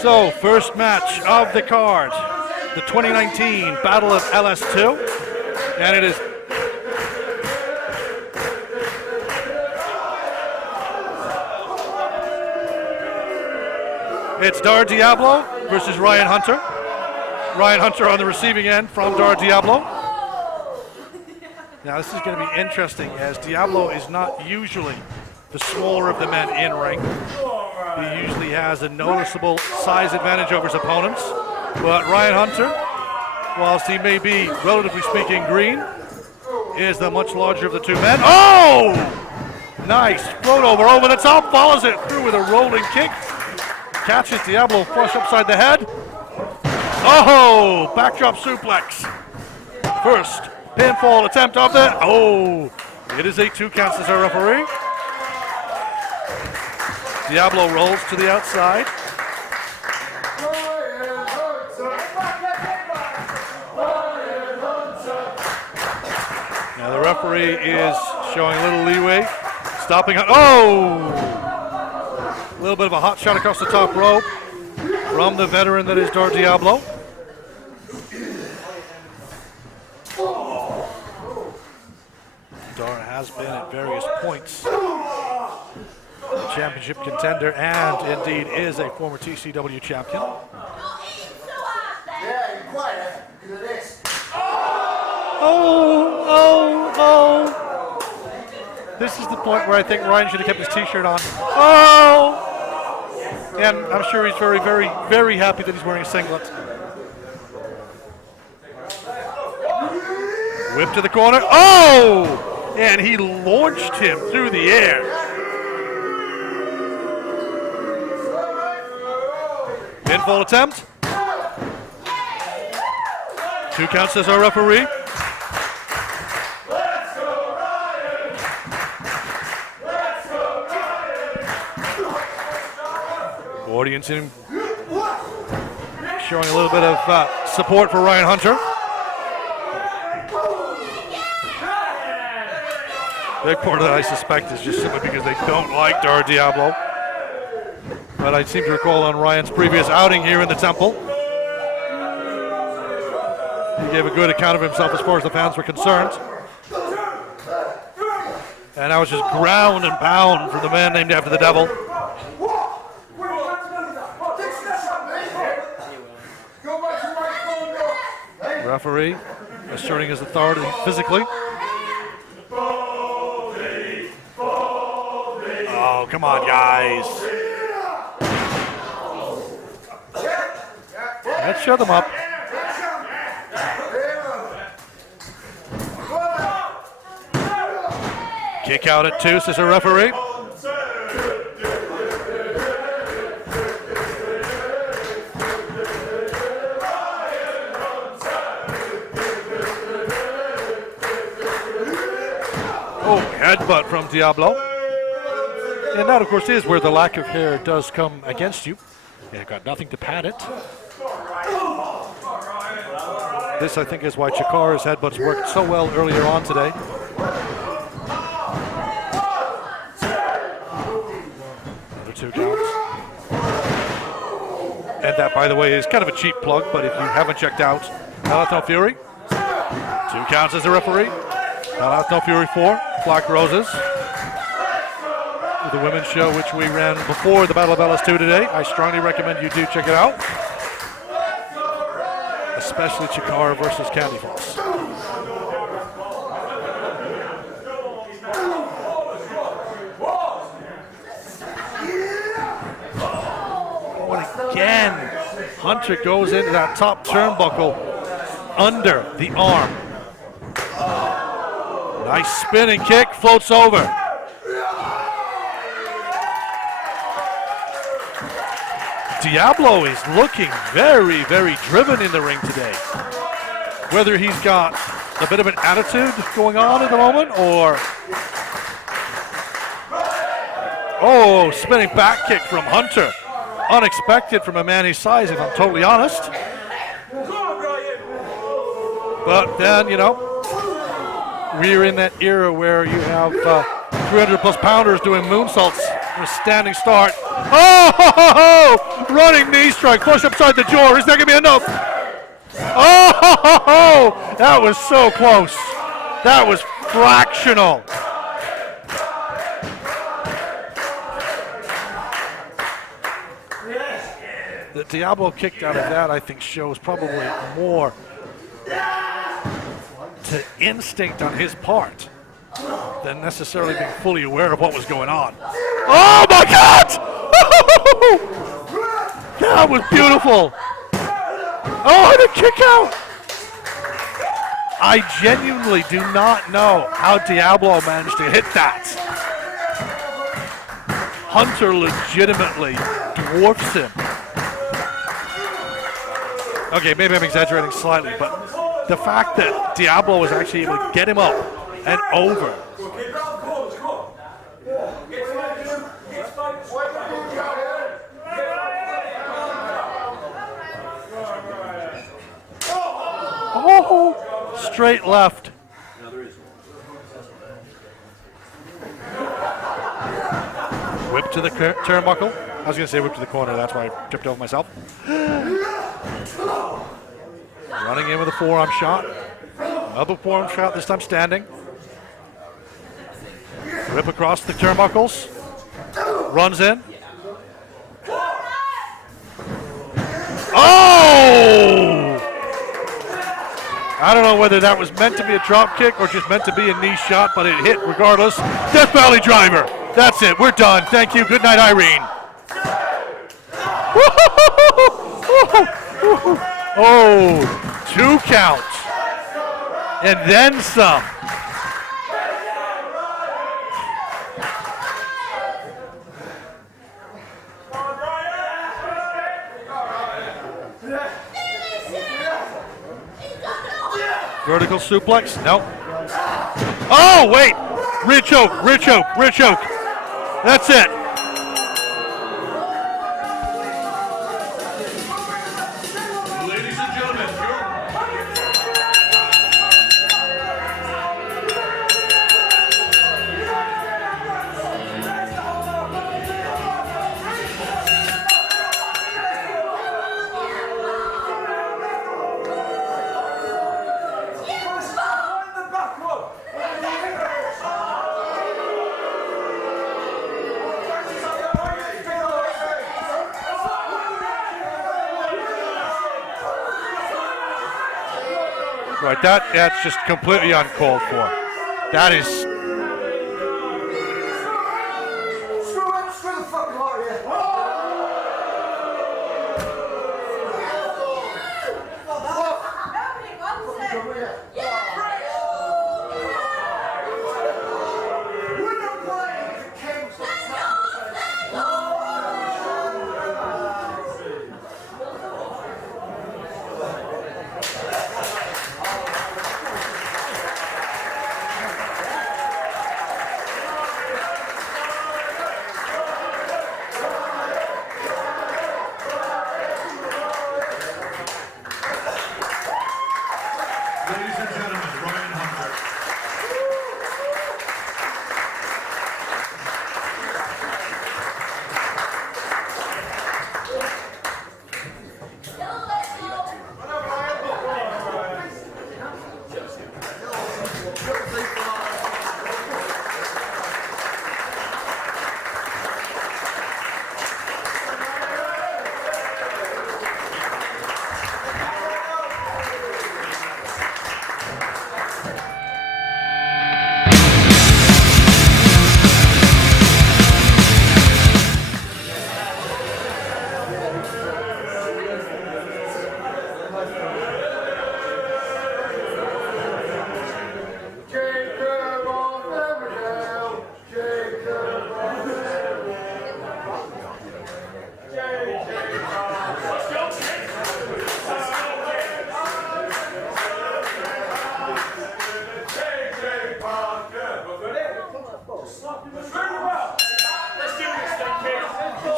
So, first match of the card, the 2019 Battle of LS2, and it is it's Dar Diablo versus Ryan Hunter. Ryan Hunter on the receiving end from Dar Diablo. Now this is going to be interesting as Diablo is not usually the smaller of the men in ring. He usually has a noticeable size advantage over his opponents. But Ryan Hunter, whilst he may be, relatively speaking, green, is the much larger of the two men. Oh! Nice. Float over the top, follows it through with a rolling kick. Catches Diablo flush upside the head. Oh! Backdrop suplex. First pinfall attempt of the... Oh! It is a 2 count, says our referee. Diablo rolls to the outside. Now the referee is showing a little leeway, stopping on. Oh! A little bit of a hot shot across the top rope from the veteran that is Dar Diablo. Dar has been at various points a championship contender and indeed is a former TCW champion. Oh. This is the point where I think Ryan should have kept his t-shirt on. Oh! And I'm sure he's very, very, very happy that he's wearing a singlet. Whip to the corner. Oh! And he launched him through the air. Pinfall attempt. 2 counts, says our referee. Audience in showing a little bit of support for Ryan Hunter. Big part of that, I suspect, is just simply because they don't like Dar Diablo. But I seem to recall on Ryan's previous outing here in the Temple, he gave a good account of himself as far as the fans were concerned. And that was just ground and pound for the man named after the devil. Referee asserting his authority physically. Oh, come on, guys. Let's shut them up. Kick out at 2, says the referee. Oh, headbutt from Diablo. And that, of course, is where the lack of hair does come against you. Yeah, got nothing to pad it. This, I think, is why Chikara's headbutts worked so well earlier on today. Another 2 counts. And that, by the way, is kind of a cheap plug, but if you haven't checked out Hell Hath No Fury, 2 counts as a referee. Hell Hath No Fury 4, Black Roses. The women's show, which we ran before the Battle of LS2 today. I strongly recommend you do check it out. Especially Chikara versus Candy Floss. But again, Hunter goes into that top turnbuckle under the arm. Nice spinning kick, floats over. Diablo is looking very, very driven in the ring today. Whether he's got a bit of an attitude going on at the moment or... Oh, spinning back kick from Hunter. Unexpected from a man his size, if I'm totally honest. But then, you know, we're in that era where you have 300 plus pounders doing moonsaults in a standing start. Oh, running knee strike, push upside the jaw. Is that gonna be enough? Oh, that was so close. That was fractional. The Diablo kicked out of that, I think, shows probably more to instinct on his part than necessarily being fully aware of what was going on. Oh my God! That was beautiful. Oh, and a kick out. I genuinely do not know how Diablo managed to hit that. Hunter legitimately dwarfs him. Okay, maybe I'm exaggerating slightly, but the fact that Diablo was actually able to get him up and over. Oh, straight left. Whip to the turnbuckle. I was going to say whip to the corner, that's why I tripped over myself. Running in with a forearm shot. Another forearm shot, this time standing. Whip across the turnbuckles. Runs in. Oh! I don't know whether that was meant to be a drop kick or just meant to be a knee shot, but it hit regardless. Death Valley driver. That's it. We're done. Thank you. Good night, Irene. Oh, 2 counts. And then some. Vertical suplex? Nope. Oh, wait. Rear choke, rear choke, rear choke. That's it. Ladies and gentlemen, Right, that's just completely uncalled for. That is.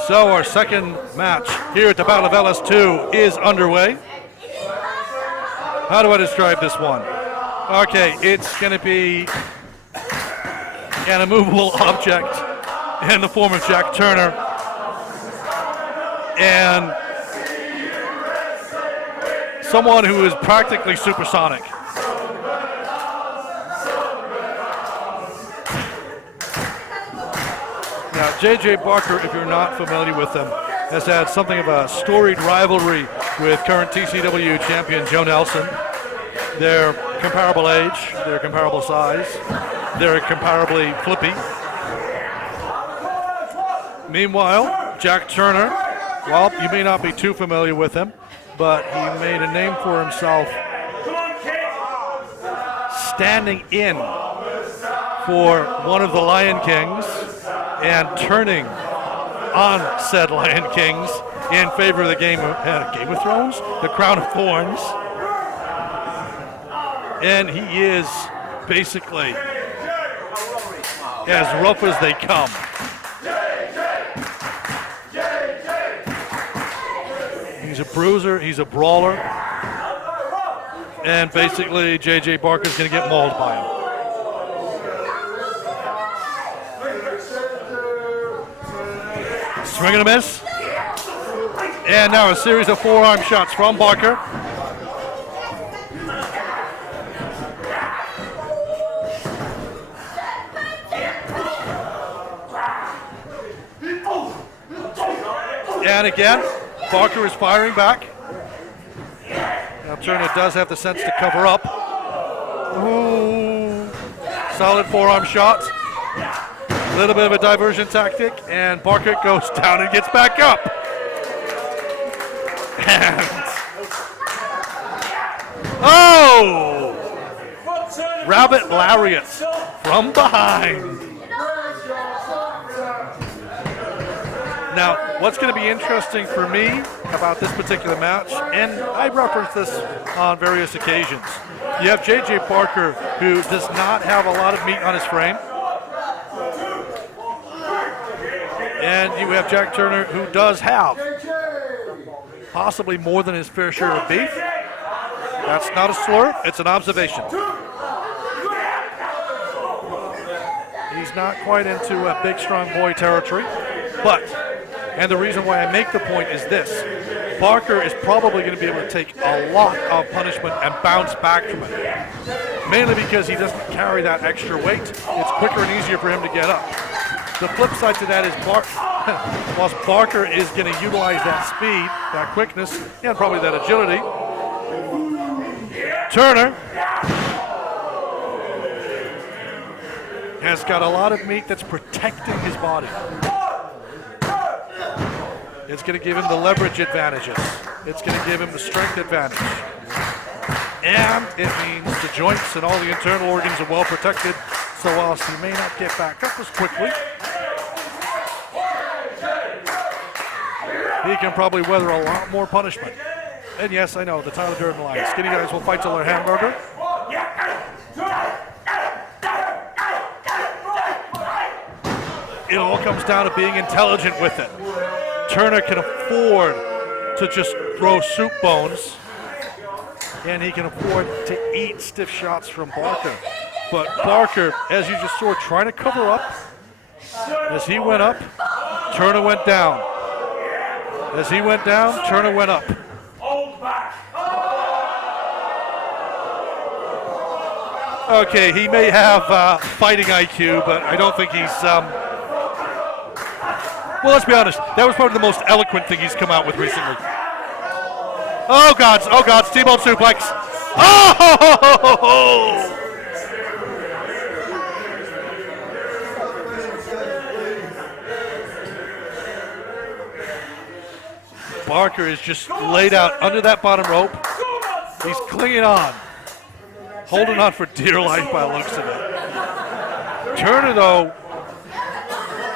So our second match here at the Battle of LS2 is underway. How do I describe this one? Okay, it's going to be an immovable object in the form of Jack Turner. And someone who is practically supersonic. Now, J.J. Barker, if you're not familiar with him, has had something of a storied rivalry with current TCW champion Joe Nelson. They're comparable age, they're comparable size, they're comparably flippy. Meanwhile, Jack Turner, well, you may not be too familiar with him, but he made a name for himself standing in for one of the Lion Kings and turning on said Lion Kings in favor of the Game of Thrones, the Crown of Thorns. And he is basically as rough as they come. He's a bruiser, he's a brawler, and basically J.J. Barker's going to get mauled by him. Swing and a miss. And now a series of forearm shots from Barker. And again, Barker is firing back. Now Turner does have the sense to cover up. Ooh, solid forearm shot. A little bit of a diversion tactic, and Barker goes down and gets back up. And oh! Rabbit lariat from behind. Now, what's going to be interesting for me about this particular match, and I referenced this on various occasions, you have J.J. Barker, who does not have a lot of meat on his frame, and you have Jack Turner, who does have possibly more than his fair share of beef. That's not a slur, it's an observation. He's not quite into a big, strong boy territory, but, and the reason why I make the point is this, Barker is probably going to be able to take a lot of punishment and bounce back from it. Mainly because he doesn't carry that extra weight. It's quicker and easier for him to get up. The flip side to that is whilst Barker is going to utilize that speed, that quickness, and probably that agility, Turner has got a lot of meat that's protecting his body. It's going to give him the leverage advantages. It's going to give him the strength advantage. And it means the joints and all the internal organs are well protected, so whilst he may not get back up as quickly, he can probably weather a lot more punishment. And yes, I know, the Tyler Durden line. Skinny guys will fight till their hamburger. It all comes down to being intelligent with it. Turner can afford to just throw soup bones, and he can afford to eat stiff shots from Barker. But Barker, as you just saw, trying to cover up. As he went up, Turner went down. As he went down, Turner went up. Okay, he may have fighting IQ, but I don't think he's... Well, let's be honest. That was probably the most eloquent thing he's come out with recently. Oh, God, T-bone suplex. Oh! Barker is just laid out under that bottom rope. He's clinging on. Holding on for dear life by the looks of it. Turner, though,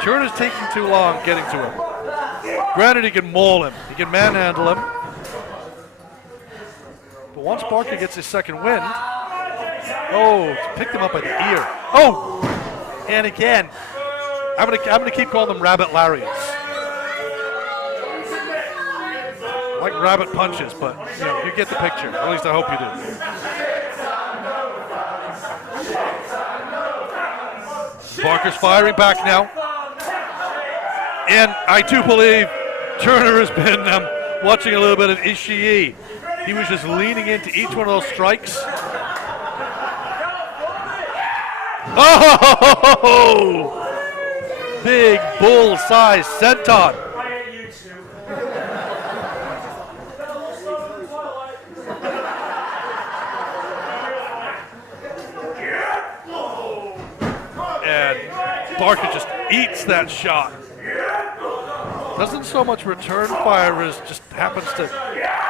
Turner's taking too long getting to him. Granted, he can maul him. He can manhandle him. But once Barker gets his second wind, oh, picked him up by the ear. Oh, and again, I'm gonna keep calling them rabbit lariats. Like rabbit punches, but you know, you get the picture. At least I hope you do. Parker's firing back now. And I do believe Turner has been watching a little bit of Ishii. He was just leaning into each one of those strikes. Oh! Big bull-sized senton. And Barker just eats that shot. Doesn't so much return fire as just happens to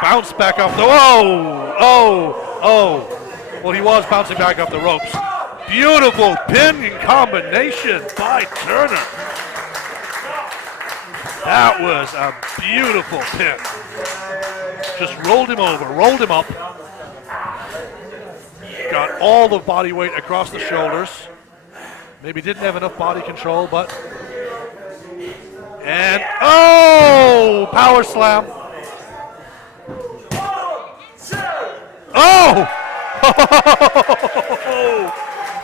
bounce back off the, Well, he was bouncing back off the ropes. Beautiful pin combination by Turner. That was a beautiful pin. Just rolled him over, rolled him up. Got all the body weight across the shoulders. Maybe didn't have enough body control, but... And, power slam. Oh!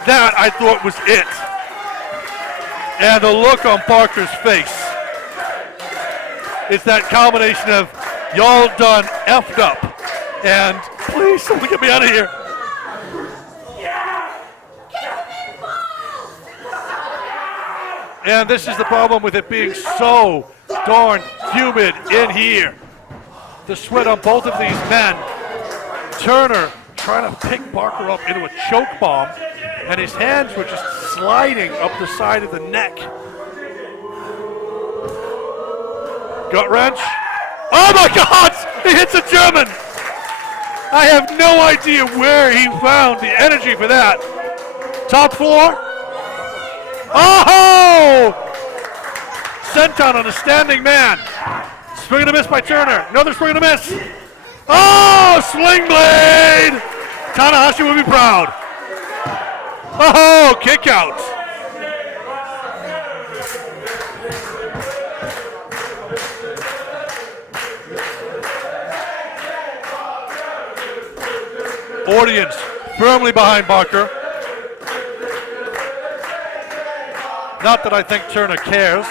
That, I thought, was it. And the look on Parker's face. It's that combination of, y'all done effed up, and please, someone get me out of here. And this is the problem with it being so darn humid in here. The sweat on both of these men. Turner trying to pick Barker up into a choke bomb, and his hands were just sliding up the side of the neck. Gut wrench. Oh my God! He hits a German! I have no idea where he found the energy for that. Top floor. Oh! Senton on a standing man. Swing and a miss by Turner. Another swing and a miss. Oh! Sling blade! Tanahashi will be proud. Oh! Kick out. Audience firmly behind Barker. Not that I think Turner cares,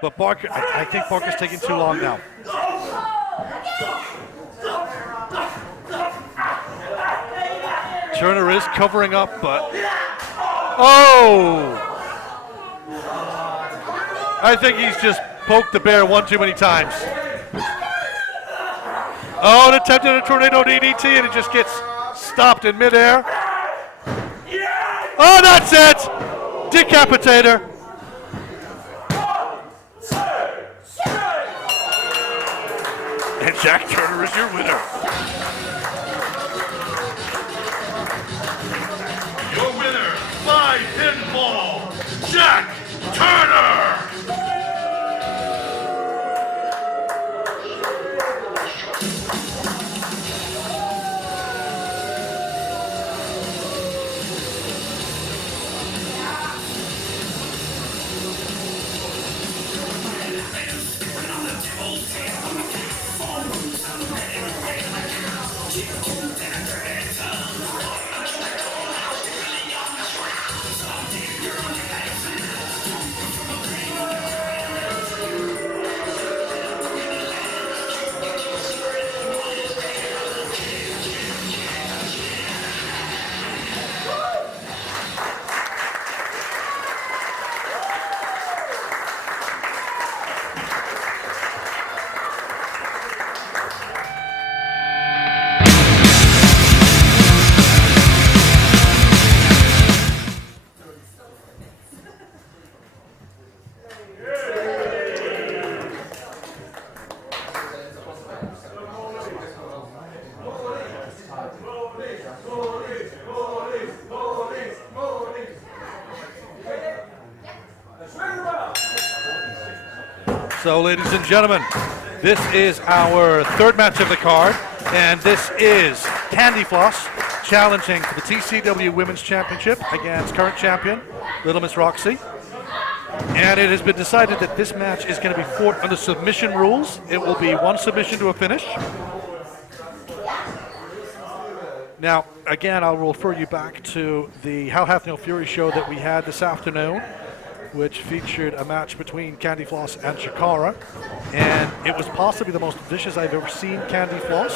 but Barker, I think Barker's taking too long now. Turner is covering up, but I think he's just poked the bear one too many times. Oh, an attempt at a tornado DDT, and it just gets stopped in midair. Oh, that's it! Decapitator. And Jack Turner is your winner. Your winner by pinfall, Jack Turner! So, ladies and gentlemen, this is our third match of the card, and this is Candy Floss challenging for the TCW Women's Championship against current champion, Little Miss Roxy. And it has been decided that this match is going to be fought under submission rules. It will be one submission to a finish. Now, again, I'll refer you back to the Hal Hath No Fury show that we had this afternoon, which featured a match between Candy Floss and Chikara, and it was possibly the most vicious I've ever seen Candy Floss.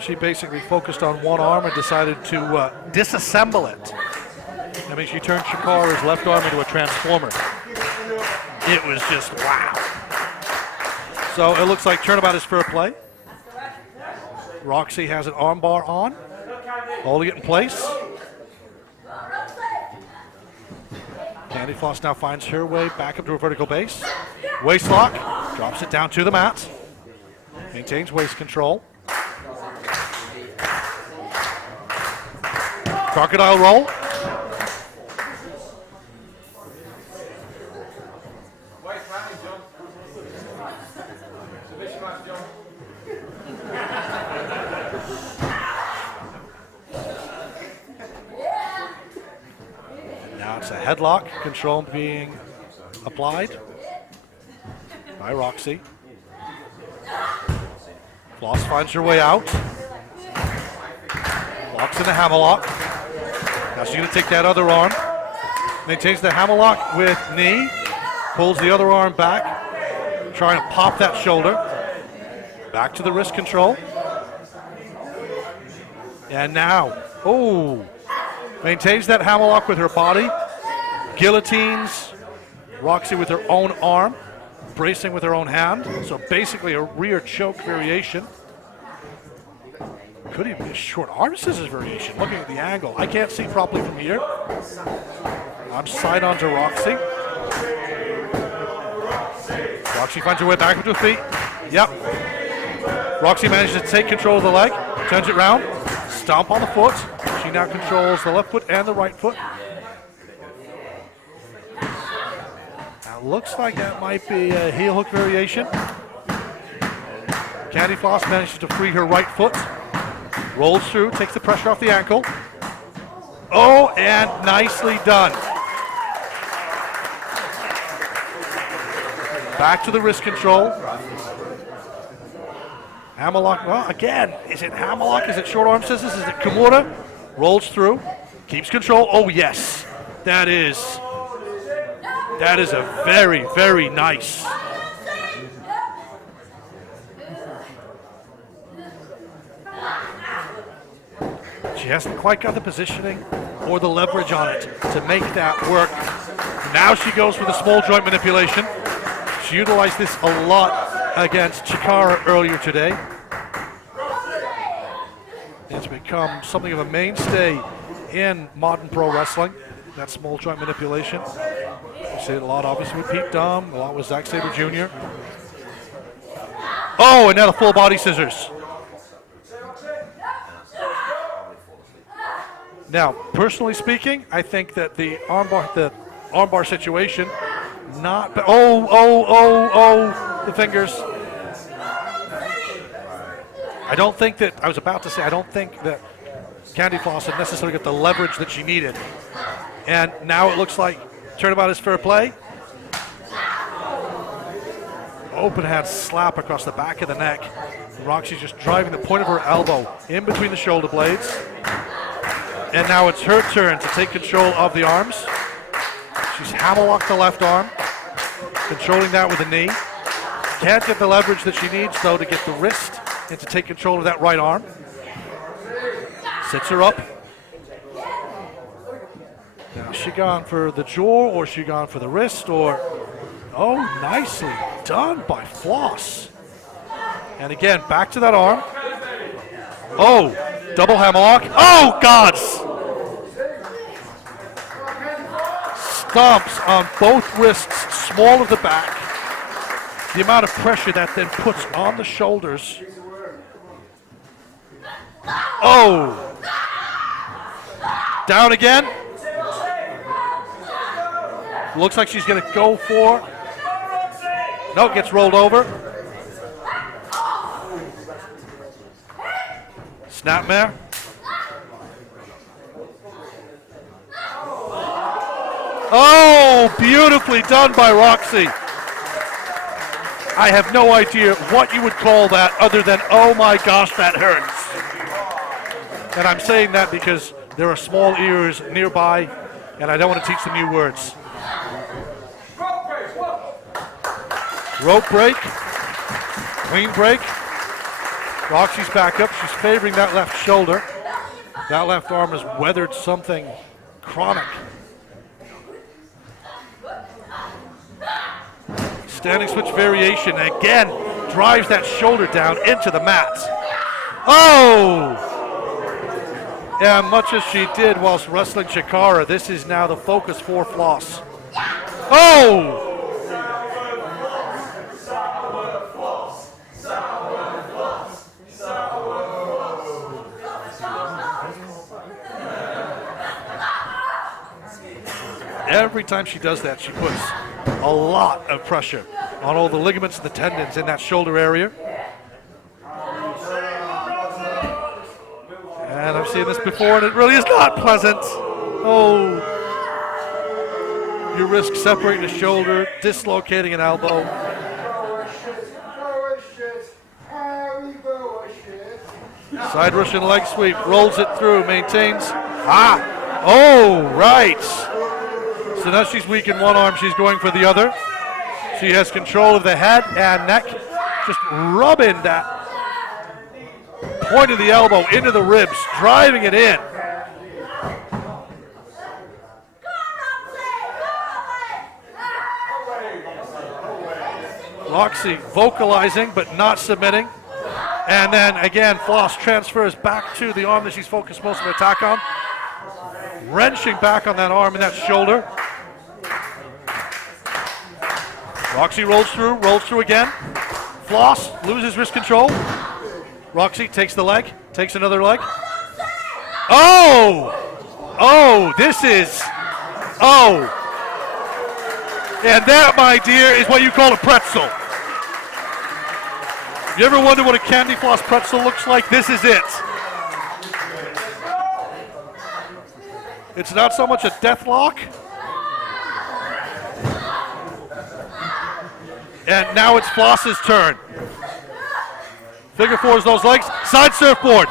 She basically focused on one arm and decided to disassemble it. I mean, she turned Chikara's left arm into a transformer. It was just wow. So it looks like turnabout is fair play. Roxy has an armbar on, holding it in place. Candy Floss now finds her way back up to a vertical base. Waist lock, drops it down to the mat. Maintains waist control. Crocodile roll. Now it's a headlock, control being applied by Roxy. Floss finds her way out. Locks in the hammerlock. Now she's going to take that other arm. Maintains the hammerlock with knee. Pulls the other arm back. Trying to pop that shoulder. Back to the wrist control. And now, maintains that hammerlock with her body. Guillotines Roxy with her own arm. Bracing with her own hand. So basically a rear choke variation. Could even be a short arm scissors variation. Looking at the angle. I can't see properly from here. I'm side on to Roxy. Roxy finds her way back with her feet. Yep. Roxy manages to take control of the leg. Turns it round. Stomp on the foot. She now controls the left foot and the right foot. Now looks like that might be a heel hook variation. Candy Floss manages to free her right foot. Rolls through, takes the pressure off the ankle. Oh, and nicely done. Back to the wrist control. Hammerlock, well, again, is it hammerlock? Is it short arm scissors? Is it Kimura? Rolls through, keeps control. Oh, yes. That is a very, very nice. She hasn't quite got the positioning or the leverage on it to make that work. Now she goes for the small joint manipulation. She utilized this a lot against Chikara earlier today. It's become something of a mainstay in modern pro wrestling, that small joint manipulation. You see it a lot obviously with Pete Dunne, a lot with Zack Sabre Jr. Oh, and now the full body scissors. Now, personally speaking, I think that the armbar situation, not. The fingers. I don't think that. I was about to say. I don't think that Candy Floss had necessarily got the leverage that she needed, and now it looks like turnabout is fair play. Open hand slap across the back of the neck. Roxy's just driving the point of her elbow in between the shoulder blades. And now it's her turn to take control of the arms. She's hammerlocked the left arm, controlling that with a knee. Can't get the leverage that she needs, though, to get the wrist and to take control of that right arm. Sits her up. Now, is she gone for the jaw, or is she gone for the wrist, or... Oh, nicely done by Floss. And again, back to that arm. Oh, double hammerlock. Oh, God! Stomps on both wrists, small of the back. The amount of pressure that then puts on the shoulders. Oh! Down again. Looks like she's going to go for. No, gets rolled over. Snapmare. Oh, beautifully done by Roxy. I have no idea what you would call that other than, oh my gosh, that hurts. And I'm saying that because there are small ears nearby, and I don't want to teach them new words. Rope break. Clean break. Roxy's back up. She's favoring that left shoulder. That left arm has weathered something chronic. Standing switch variation. Again, drives that shoulder down into the mat. Oh! And much as she did whilst wrestling Chikara, this is now the focus for Floss. Oh! Every time she does that, she puts a lot of pressure on all the ligaments and the tendons in that shoulder area. And I've seen this before, and it really is not pleasant. Oh, you risk separating a shoulder, dislocating an elbow. Side Russian leg sweep, rolls it through, maintains. Oh, right. So now she's weak in one arm, she's going for the other. She has control of the head and neck, just rubbing that point of the elbow into the ribs, driving it in. Roxy vocalizing but not submitting. And then again, Floss transfers back to the arm that she's focused most of her attack on. Wrenching back on that arm and that shoulder. Roxy rolls through again. Floss loses wrist control. Roxy takes the leg, takes another leg. Oh! Oh, this is, oh. And that, my dear, is what you call a pretzel. You ever wonder what a candy floss pretzel looks like? This is it. It's not so much a death lock. And now it's Floss's turn. Figure fours those legs. Side surfboard.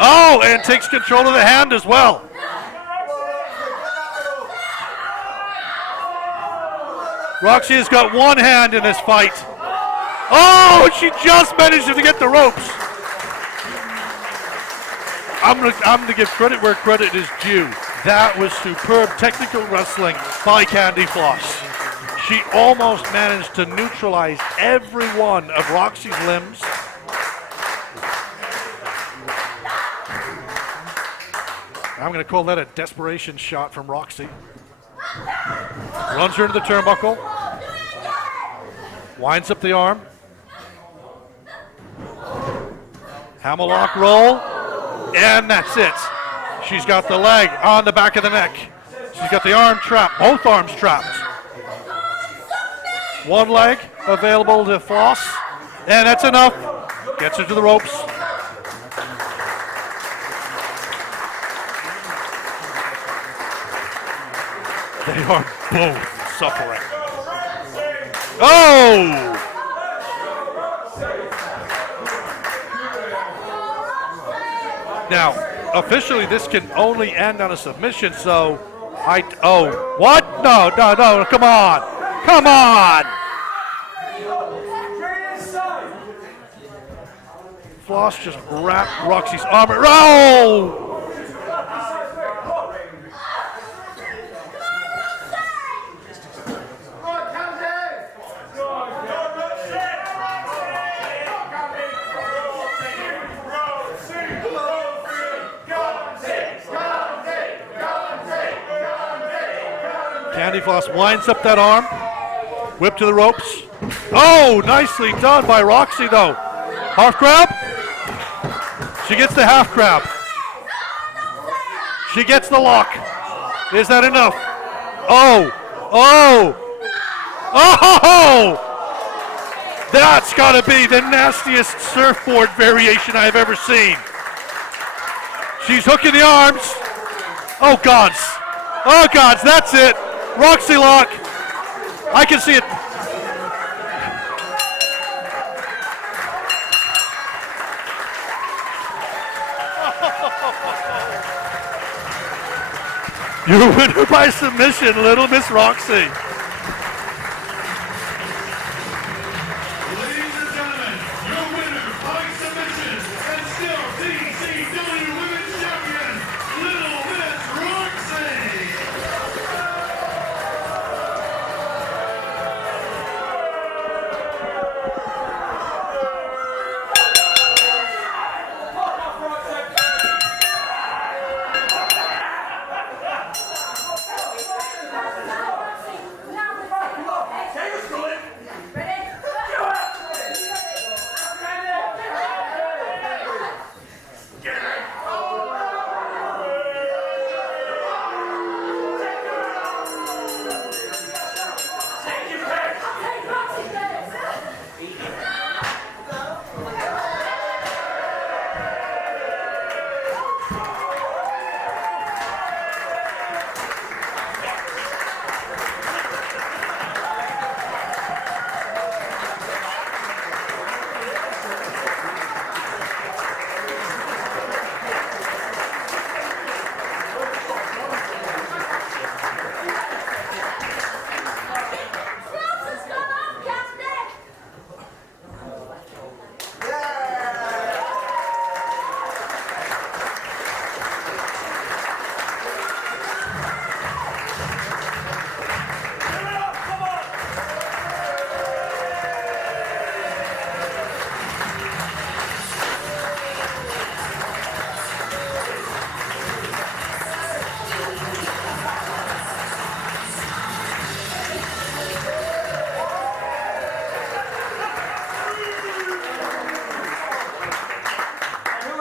Oh, and takes control of the hand as well. Roxy has got one hand in this fight. Oh, she just managed to get the ropes. I'm gonna give credit where credit is due. That was superb technical wrestling by Candy Floss. She almost managed to neutralize every one of Roxy's limbs. I'm gonna call that a desperation shot from Roxy. Runs her into the turnbuckle. Winds up the arm. Hammerlock roll. And that's it. She's got the leg on the back of the neck. She's got the arm trapped, both arms trapped. One leg available to Floss, and that's enough. Gets her to the ropes. They are both suffering. Oh! Now, officially, this can only end on a submission, so what? No, come on. Come on! Floss just wrapped Roxy's arm. Oh! Candy Floss winds up that arm. Whip to the ropes. Oh, nicely done by Roxy, though. Half crab. She gets the half crab. She gets the lock. Is that enough? Oh! That's got to be the nastiest surfboard variation I've ever seen. She's hooking the arms. Oh, gods. Oh, gods, that's it. Roxy lock. I can see it. Your winner by submission, Little Miss Roxy. Ladies and gentlemen, your winner by submission and still TCW Women's Champion, Little Miss Roxy.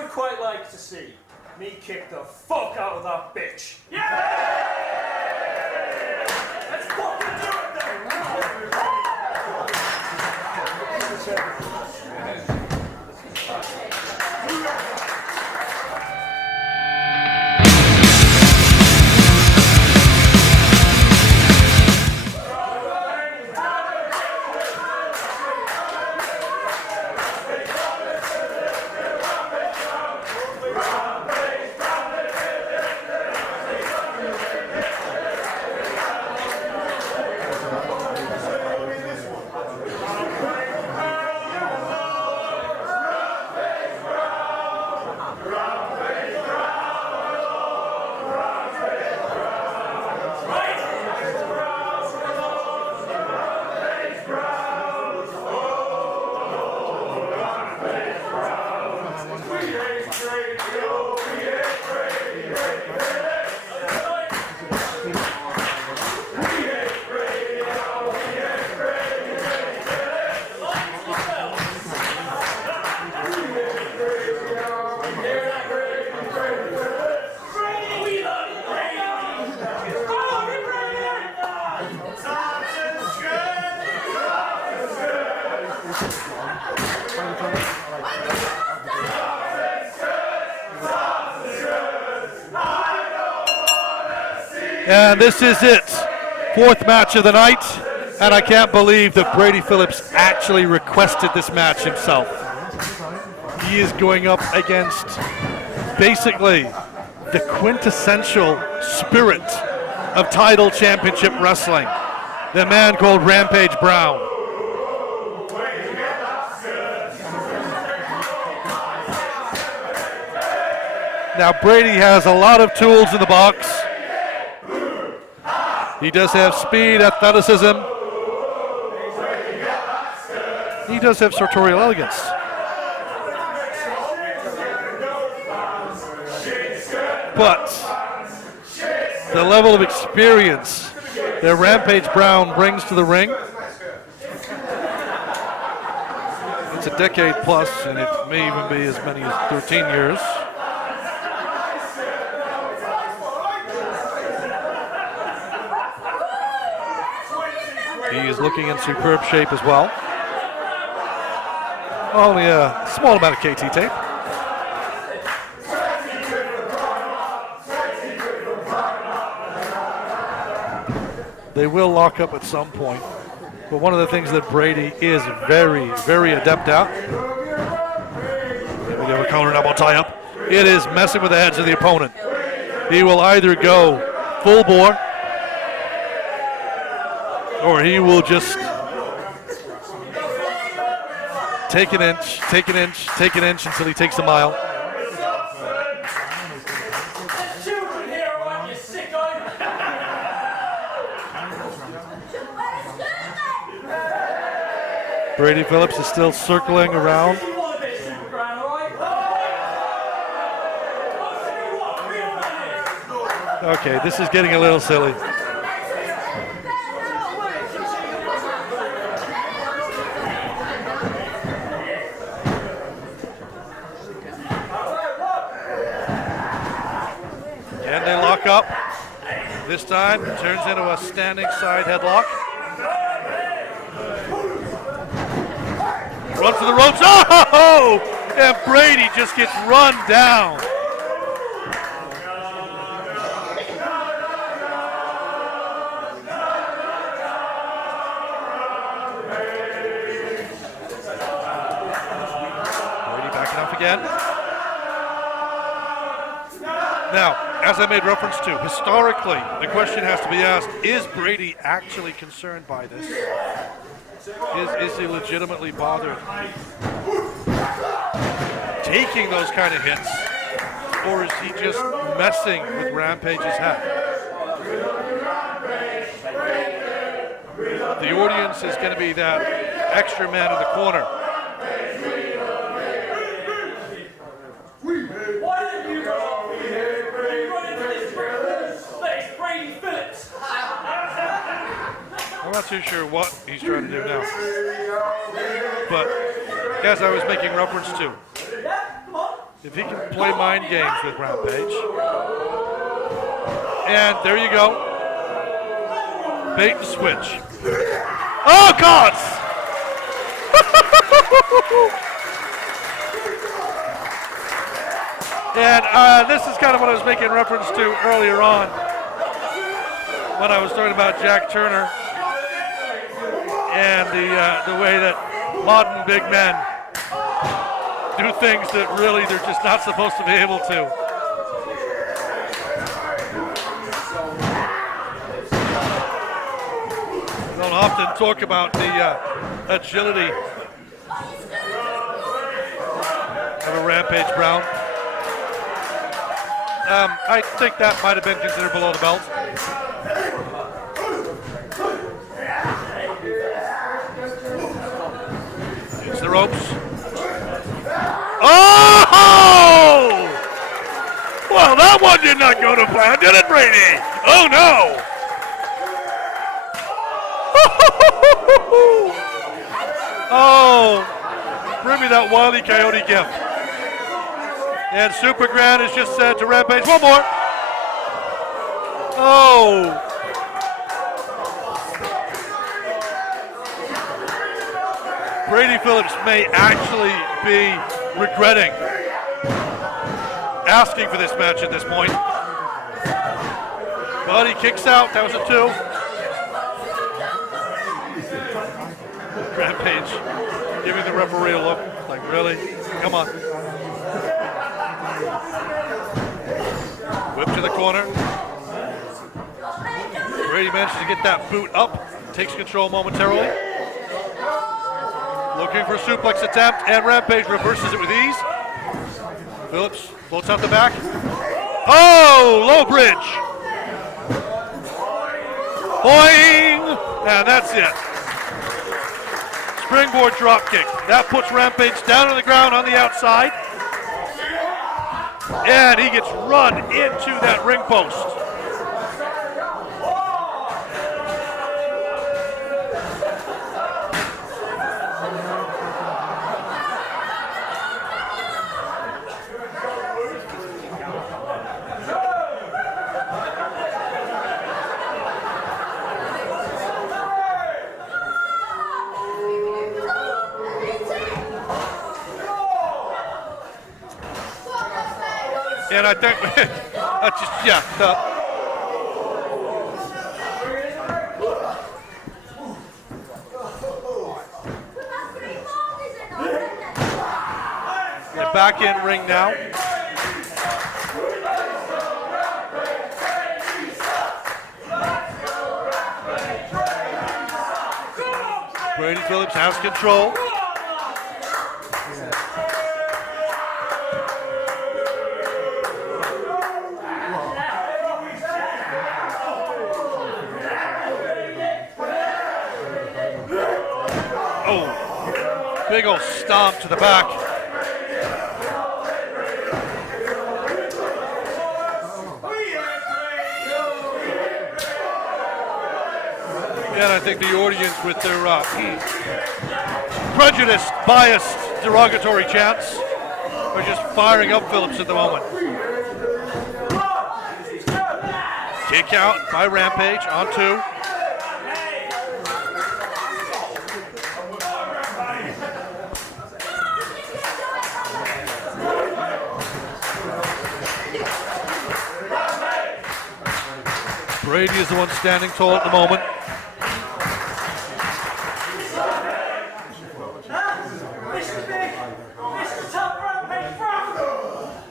Quite like to see me kick the fuck out of that bitch. Yeah! Let's fucking do it And this is it. Fourth match of the night. And I can't believe that Brady Phillips actually requested this match himself. He is going up against basically the quintessential spirit of Tidal Championship Wrestling. The man called Rampage Brown. Now Brady has a lot of tools in the box. He does have speed, athleticism. He does have sartorial elegance. But the level of experience that Rampage Brown brings to the ring, it's a decade plus, and it may even be as many as 13 years. He is looking in superb shape as well. Only a small amount of KT tape. They will lock up at some point. But one of the things that Brady is very, very adept at, we have a counter elbow tie up, it is messing with the heads of the opponent. He will either go full bore, or he will just take an inch, take an inch, take an inch until he takes a mile. Children here, aren't you, sicko? Brady Phillips is still circling around. You want a bit of Superground, alright? Okay, this is getting a little silly. And they lock up. This time it turns into a standing side headlock. Run to the ropes. Oh! And Brady just gets run down. Brady backing up again. Now, as I made reference to, historically, the question has to be asked, is Brady actually concerned by this? Is he legitimately bothered taking those kind of hits? Or is he just messing with Rampage's head? The audience is going to be that extra man in the corner. Why don't you run off here? You run into this It's Brady Phillips. I'm not too sure what he's trying to do now. But as I was making reference to, Yeah, come on. if he can play mind games with Rampage, and there you go, bait and switch. Oh God! And this is kind of what I was making reference to earlier on when I was talking about Jack Turner and the way that modern big men do things that really they're just not supposed to be able to. We don't often talk about the agility of a Rampage Brown. I think that might have been considered below the belt. It's the ropes. Oh! Well, that one did not go to plan, did it, Brady? Oh, no! Oh! Bring me that Wile E. Coyote gift. And Super Grand has just said to Rampage, one more. Oh. Brady Phillips may actually be regretting asking for this match at this point. But he kicks out, that was a 2. Rampage giving the referee a look, like really? Come on. Whip to the corner. Brady manages to get that boot up. Takes control momentarily. Looking for a suplex attempt, and Rampage reverses it with ease. Phillips floats out the back. Oh, low bridge. Boing! And that's it. Springboard dropkick. That puts Rampage down on the ground on the outside. And he gets run into that ring post. And I think, They're back in ring now. Brady Phillips has control. Oh, big old stomp to the back. And I think the audience, with their prejudiced, biased, derogatory chants, are just firing up Phillips at the moment. Kick out by Rampage on 2. Brady is the one standing tall at the moment.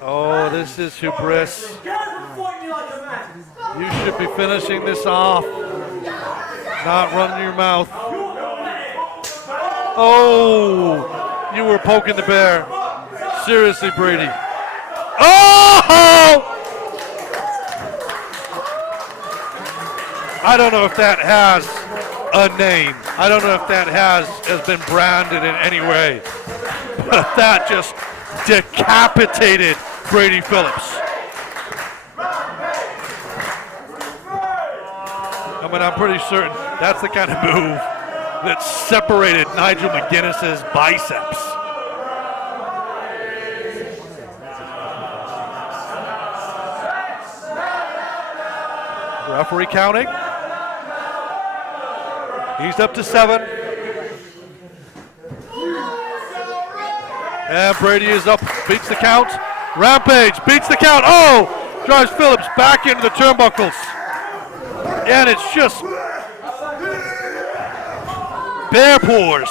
Oh, this is hubris. You should be finishing this off, not running your mouth. Oh, you were poking the bear. Seriously, Brady. Oh! I don't know if that has a name. I don't know if that has been branded in any way. But that just decapitated Brady Phillips. I mean, I'm pretty certain that's the kind of move that separated Nigel McGuinness's biceps. Referee counting. He's up to 7. And Brady is up, beats the count. Rampage beats the count. Oh! Drives Phillips back into the turnbuckles. And it's just bear paws.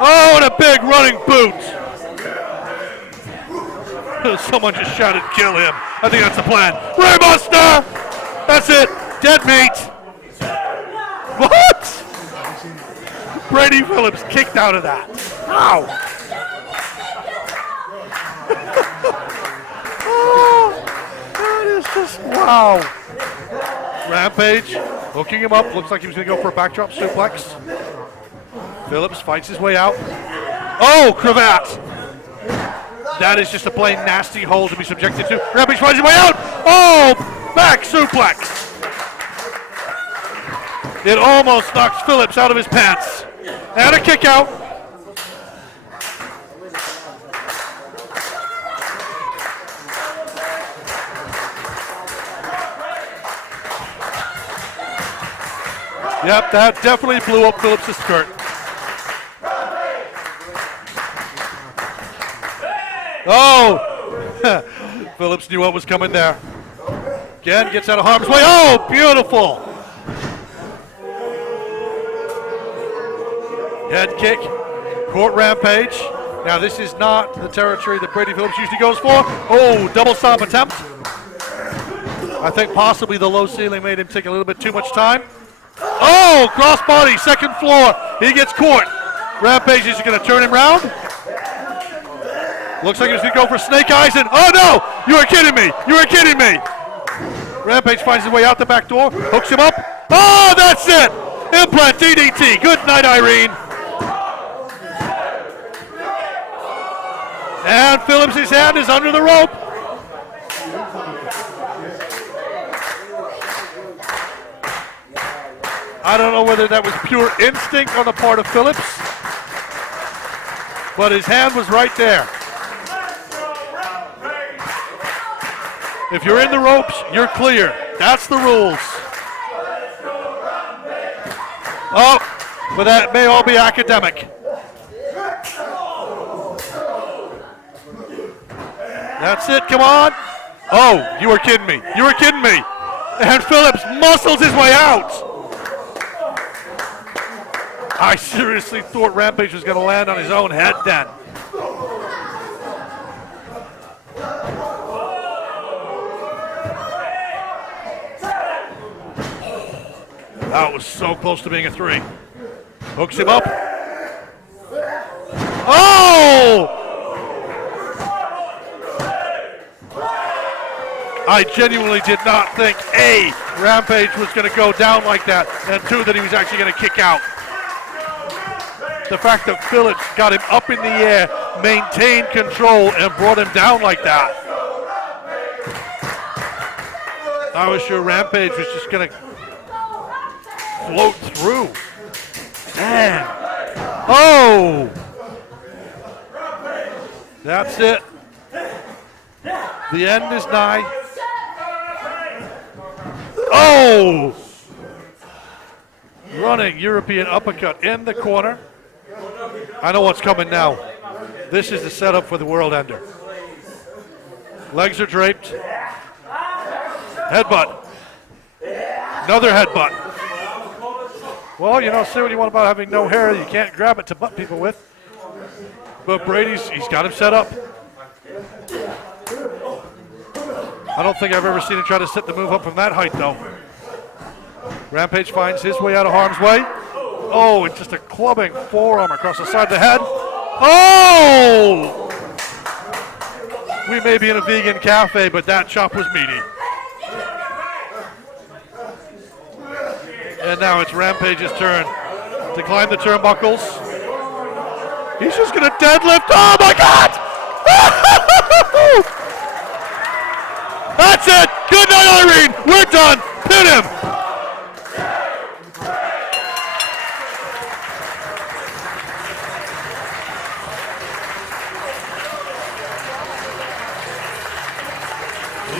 Oh, and a big running boot. Someone just shouted, kill him. I think that's the plan. Raybuster! That's it. Dead meat. What? Brady Phillips kicked out of that. Ow. Oh, that is just, wow. Rampage hooking him up. Looks like he was going to go for a backdrop suplex. Phillips fights his way out. Oh, cravat. That is just a plain nasty hold to be subjected to. Rampage finds his way out. Oh, back suplex. It almost knocks Phillips out of his pants. And a kick out. Yep, that definitely blew up Phillips' skirt. Oh! Phillips knew what was coming there. Again, gets out of harm's way. Oh, beautiful! Head kick, court Rampage. Now this is not the territory that Brady Phillips usually goes for. Oh, double stomp attempt. I think possibly the low ceiling made him take a little bit too much time. Oh, crossbody, second floor. He gets caught. Rampage is going to turn him around. Looks like he's going to go for snake eyes. And oh no, you are kidding me. You are kidding me. Rampage finds his way out the back door, hooks him up. Oh, that's it. Implant DDT. Good night, Irene. And Phillips' hand is under the rope. I don't know whether that was pure instinct on the part of Phillips, but his hand was right there. If you're in the ropes, you're clear. That's the rules. Oh, but that may all be academic. That's it, come on. Oh, you were kidding me. You were kidding me. And Phillips muscles his way out. I seriously thought Rampage was going to land on his own head then. That was so close to being a 3. Hooks him up. Oh! I genuinely did not think, A, Rampage was going to go down like that, and 2, that he was actually going to kick out. The fact that Phillips got him up in the air, maintained control, and brought him down like that. I was sure Rampage was just going to float through. Man. Oh! That's it. The end is nigh. Oh! Running European uppercut in the corner. I know what's coming now. This is the setup for the world ender. Legs are draped. Headbutt. Another headbutt. Well, you know, say what you want about having no hair. You can't grab it to butt people with. But he's got him set up. I don't think I've ever seen him try to set the move up from that height, though. Rampage finds his way out of harm's way. Oh, it's just a clubbing forearm across the side of the head. Oh! We may be in a vegan cafe, but that chop was meaty. And now it's Rampage's turn to climb the turnbuckles. He's just going to deadlift. Oh, my God! That's it! Good night, Irene! We're done! Pin him!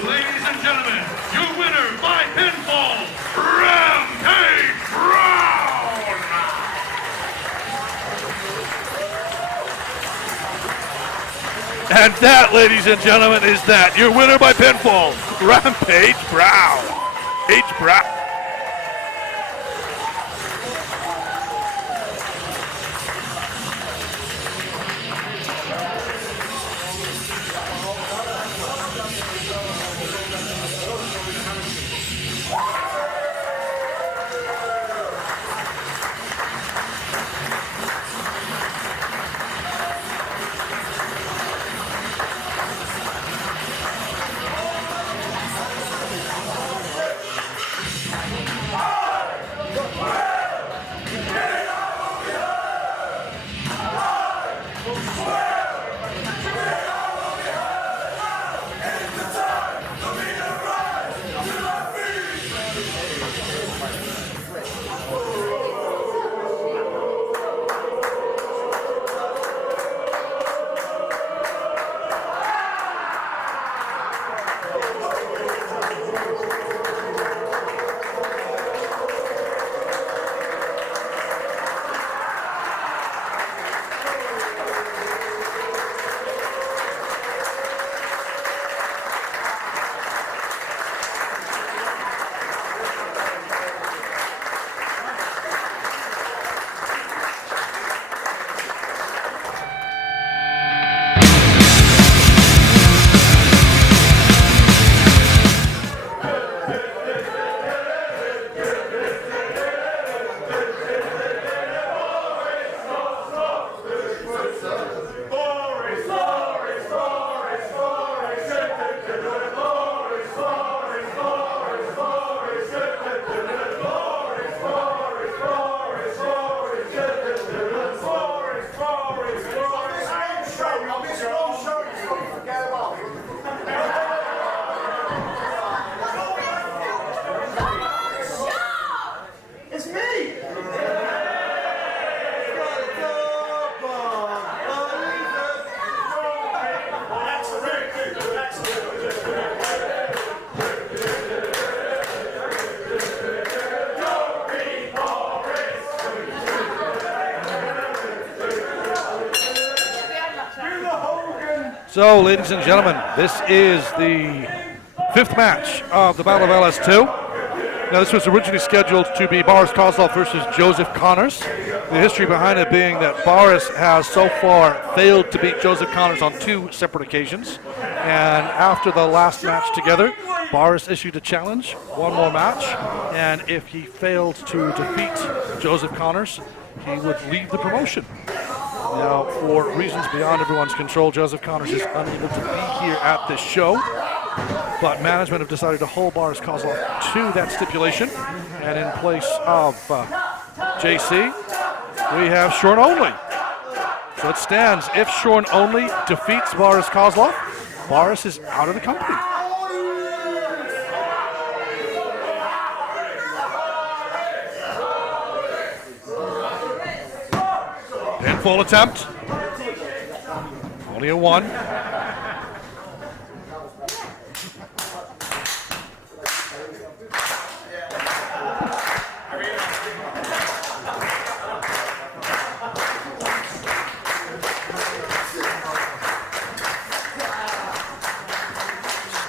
Ladies and gentlemen, your winner by pinfall, Rampage Brown! And that, ladies and gentlemen, is that. Your winner by pinfall, Rampage Brown. H. Brown. So, ladies and gentlemen, this is the 5th match of the Battle of LS2. Now, this was originally scheduled to be Boris Kozlov versus Joseph Connors. The history behind it being that Boris has so far failed to beat Joseph Connors on 2 separate occasions. And after the last match together, Boris issued a challenge, one more match. And if he failed to defeat Joseph Connors, he would leave the promotion. Now, for reasons beyond everyone's control, Joseph Connors is unable to be here at this show, but management have decided to hold Boris Kozlov to that stipulation, and in place of JC, we have Sean Only. So it stands, if Sean Only defeats Boris Kozlov, Boris is out of the company. Full attempt. Only a 1.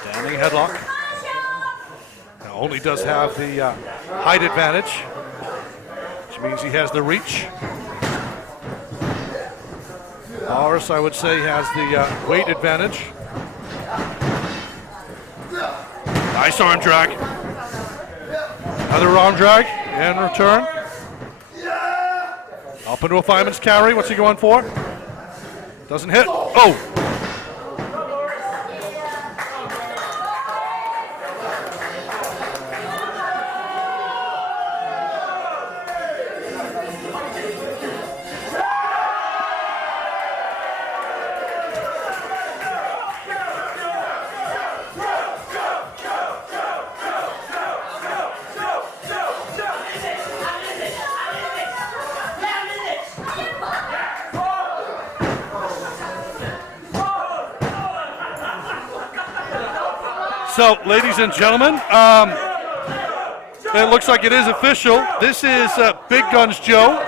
Standing headlock. Now Only does have the height advantage, which means he has the reach. Boris, I would say, has the weight advantage. Nice arm drag. Another arm drag in return. Up into a fireman's carry. What's he going for? Doesn't hit. Oh! So, ladies and gentlemen, it looks like it is official. This is Big Guns Joe,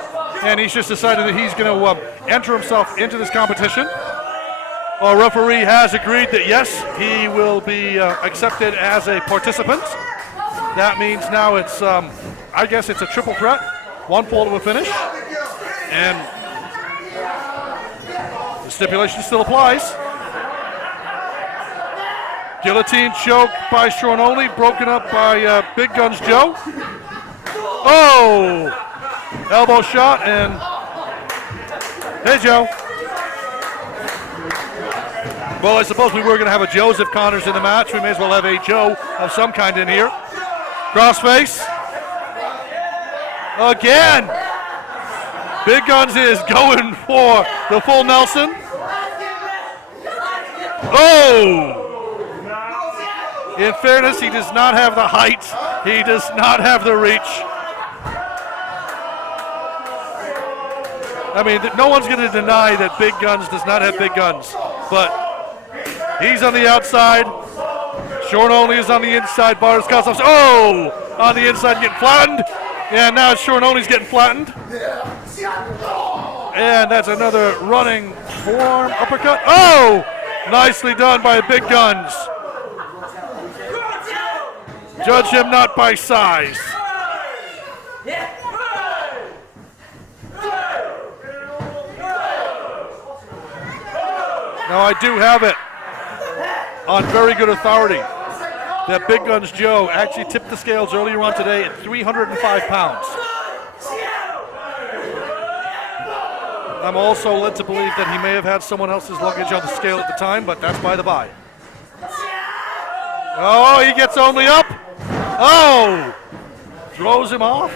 and he's just decided that he's going to enter himself into this competition. Our referee has agreed that yes, he will be accepted as a participant. That means now it's, I guess it's a triple threat, one fall to a finish, and the stipulation still applies. Guillotine choke by Sean Only, broken up by Big Guns Joe. Oh! Elbow shot, and hey, Joe. Well, I suppose we were going to have a Joseph Connors in the match. We may as well have a Joe of some kind in here. Crossface. Again. Big Guns is going for the full Nelson. Oh! In fairness, he does not have the height. He does not have the reach. I mean, no one's going to deny that Big Guns does not have big guns. But he's on the outside. Sean Only is on the inside. Boris Kozlov's, oh! On the inside, getting flattened. And now Sean Only's getting flattened. And that's another running forearm uppercut. Oh! Nicely done by Big Guns. Judge him not by size. Now I do have it on very good authority that Big Guns Joe actually tipped the scales earlier on today at 305 pounds. I'm also led to believe that he may have had someone else's luggage on the scale at the time, but that's by the by. Oh, he gets Only up. Oh! Throws him off.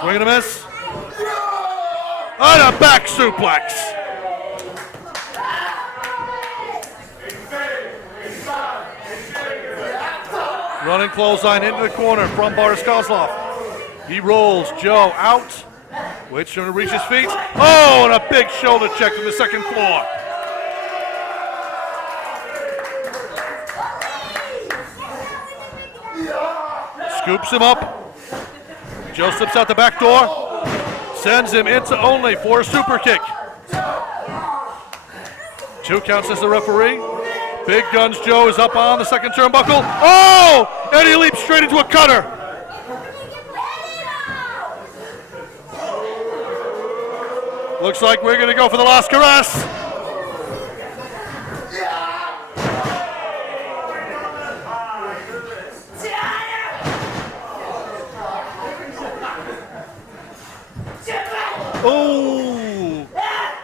Swing and a miss. And a back suplex. Running clothesline into the corner from Boris Kozlov. He rolls Joe out. Waits for him to reach his feet. Oh, and a big shoulder check from the second floor. Scoops him up. Joe slips out the back door. Sends him into Only for a super kick. 2 counts as the referee. Big Guns Joe is up on the second turnbuckle. Oh! And he leaps straight into a cutter. Looks like we're going to go for the last caress.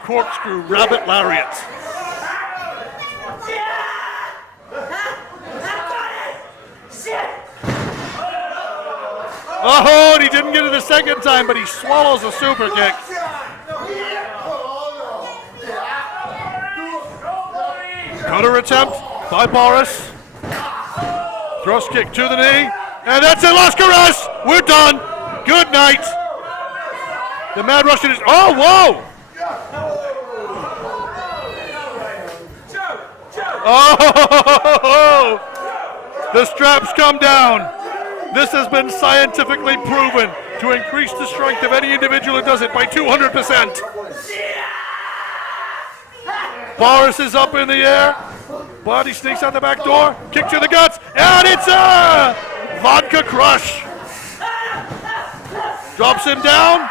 corkscrew rabbit lariat. Oh, and he didn't get it the second time, but he swallows a super kick. Cutter attempt by Boris. Thrust kick to the knee. And that's it, Las Caras. We're done. Good night. The Mad Russian is, oh, whoa. Oh, the straps come down. This has been scientifically proven to increase the strength of any individual who does it by 200%. Boris is up in the air. Body sneaks out the back door. Kick to the guts. And it's a vodka crush. Drops him down.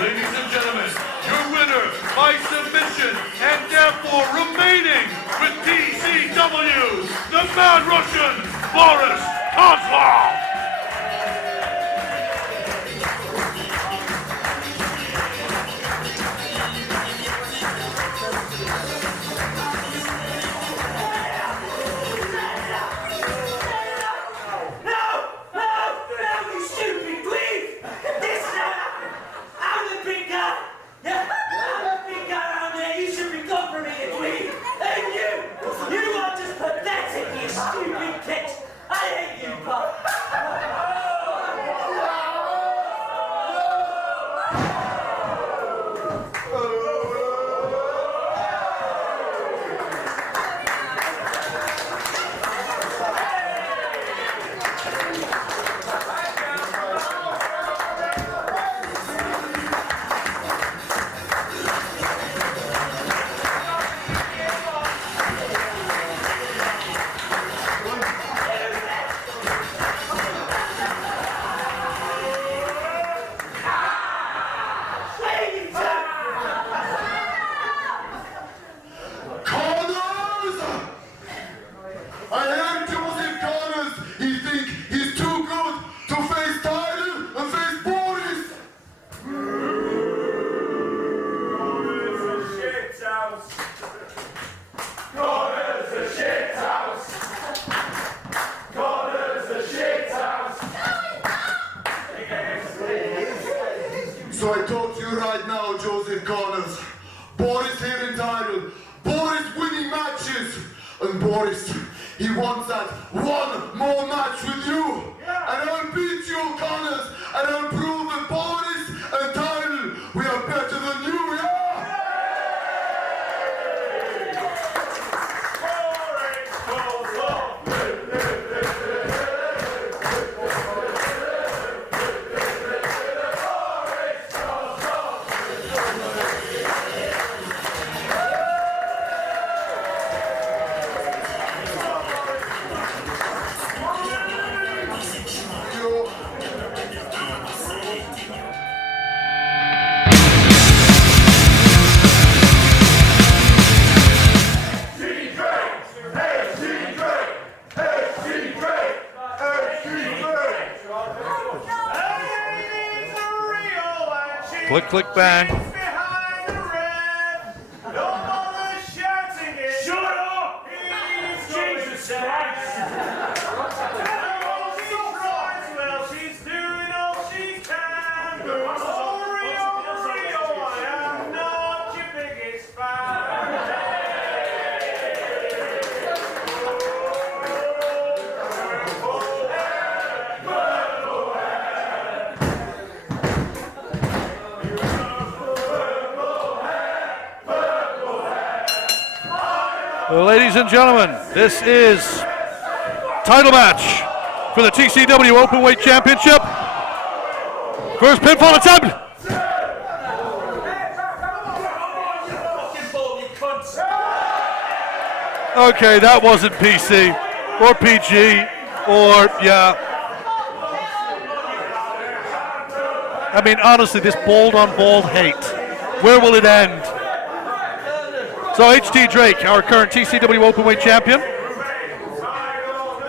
Ladies and gentlemen, your winner by submission and therefore remaining with TCW, the Mad Russian, Boris Kozlov. So I talk to you right now, Joseph Connors. Boris here in Tidal. Boris winning matches. And Boris, he wants that one more match with you. And I'll beat you, Connors. And I'll prove that Boris and Tidal, we are better than you, yeah? Click, click, bang. Ladies and gentlemen, this is title match for the TCW Openweight Championship. First pinfall attempt. Okay, that wasn't PC or PG or, yeah. I mean, honestly, this bald on bald hate, where will it end? It's So HT Drake, our current TCW Openweight champion.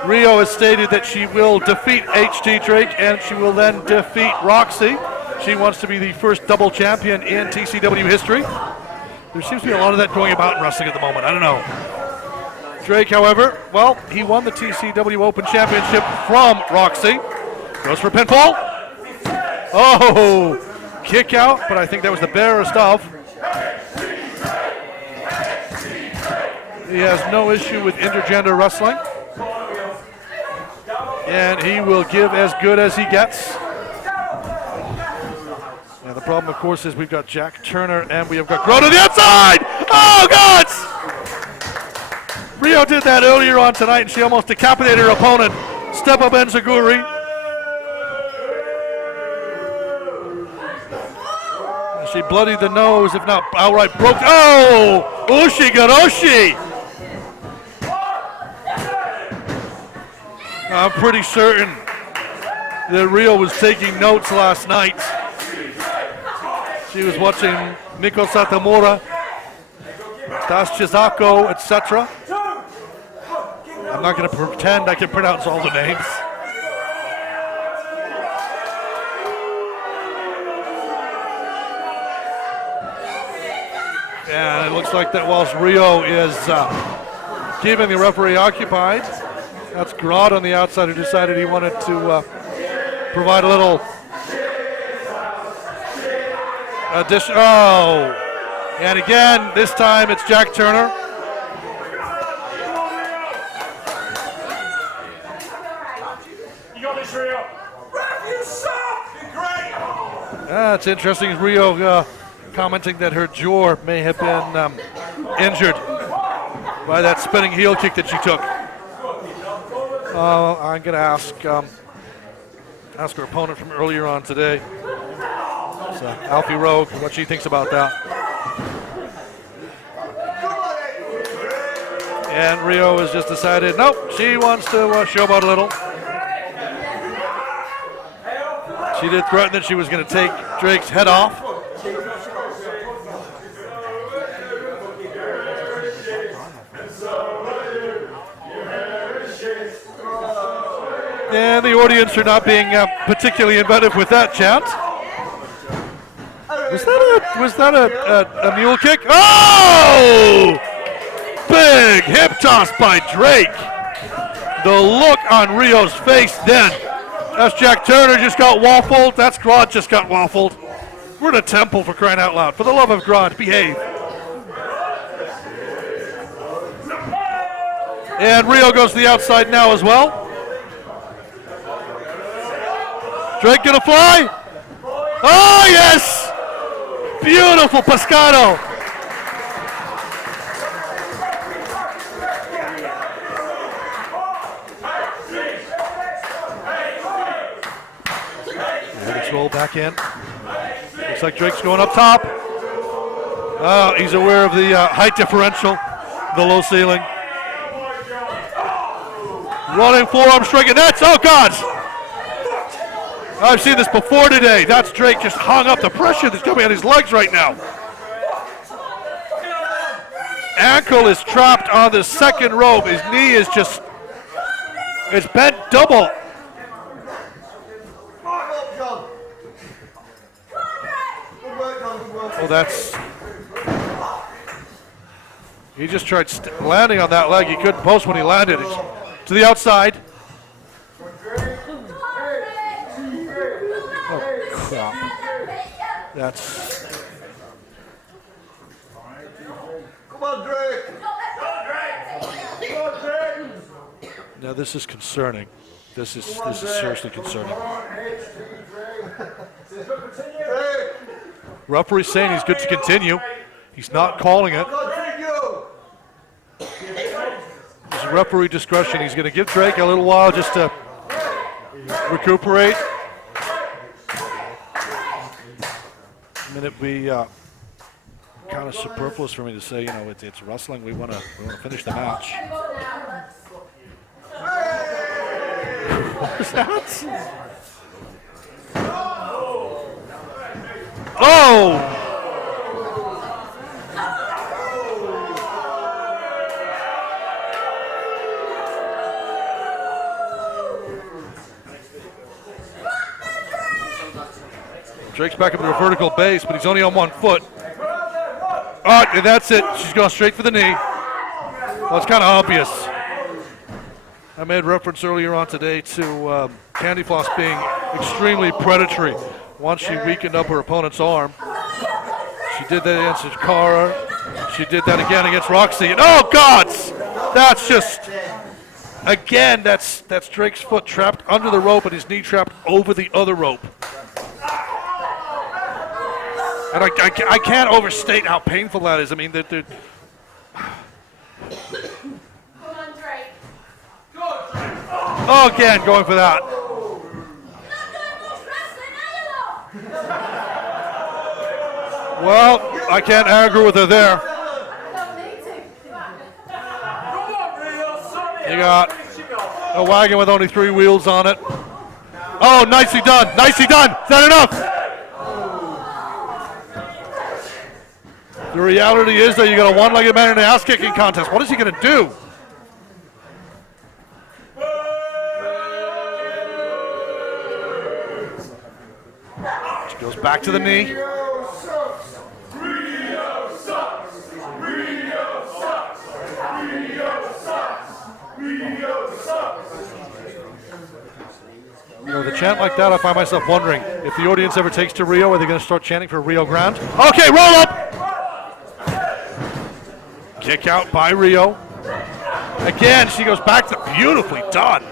Rio has stated that she will defeat HT Drake and she will then defeat Roxy. She wants to be the first double champion in TCW history. There seems to be a lot of that going about in wrestling at the moment. I don't know. Drake, however, well, he won the TCW Open Championship from Roxy. Goes for pinfall. Oh, kick out, but I think that was the barest of. He has no issue with intergender wrestling. And he will give as good as he gets. And the problem, of course, is we've got Jack Turner and we have got Grow to the outside! Oh, God! Rio did that earlier on tonight and she almost decapitated her opponent. Step up Enziguri. She bloodied the nose, if not outright broke. Oh! Ushi Garoshi! I'm pretty certain that Rio was taking notes last night. She was watching Miko Satomura, Das Chizako, etc. I'm not going to pretend I can pronounce all the names. And it looks like that whilst Rio is keeping the referee occupied, that's Grodd on the outside who decided he wanted to provide a little addition. Oh, and again, this time it's Jack Turner. You got this, Rio. Ref, you suck! You're great! It's interesting, Rio commenting that her jaw may have been injured by that spinning heel kick that she took. I'm going to ask her opponent from earlier on today, Alfie Rogue, what she thinks about that. And Rio has just decided, nope, she wants to showboat a little. She did threaten that she was going to take Drake's head off. And the audience are not being particularly inventive with that chant. Was that a mule kick? Oh! Big hip toss by Drake. The look on Rio's face then. That's Jack Turner just got waffled. That's Grodd just got waffled. We're in a temple, for crying out loud. For the love of Grodd, behave. And Rio goes to the outside now as well. Drake gonna fly? Oh, yes! Beautiful Pescado. And it's rolled back in. Looks like Drake's going up top. Oh, he's aware of the height differential, the low ceiling. Running forearm striking. That's, oh God! I've seen this before today. That's Drake just hung up the pressure that's coming on his legs right now. Ankle is trapped on the second rope. His knee is just, it's bent double. Oh, that's, he just tried landing on that leg. He couldn't post when he landed. It's to the outside. That's. Come on, Drake. Now this is concerning. This is seriously concerning. Referee's saying he's good to continue. He's not calling it. It's referee discretion. He's going to give Drake a little while just to recuperate. I mean, it'd be kind of superfluous for me to say, you know, it's wrestling. We want to finish the match. What was that? Oh! Drake's back up to a vertical base, but he's only on 1 foot. All right, and that's it. She's going straight for the knee. Well, it's kind of obvious. I made reference earlier on today to Candy Floss being extremely predatory once she weakened up her opponent's arm. She did that against Hikaru. She did that again against Roxy. And oh, gods! That's just, again, that's Drake's foot trapped under the rope and his knee trapped over the other rope. And I can't overstate how painful that is. I mean, they're oh, again, going for that. Well, I can't argue with her there. You got a wagon with only 3 wheels on it. Oh, nicely done. Nicely done. Is that enough? The reality is that you got a one-legged man in an ass-kicking contest. What is he going to do? She goes back to the knee. You know, the chant like that, I find myself wondering if the audience ever takes to Rio, are they going to start chanting for Rio Grande? Okay, roll up! Kick out by Rio. Again, she goes back to beautifully done.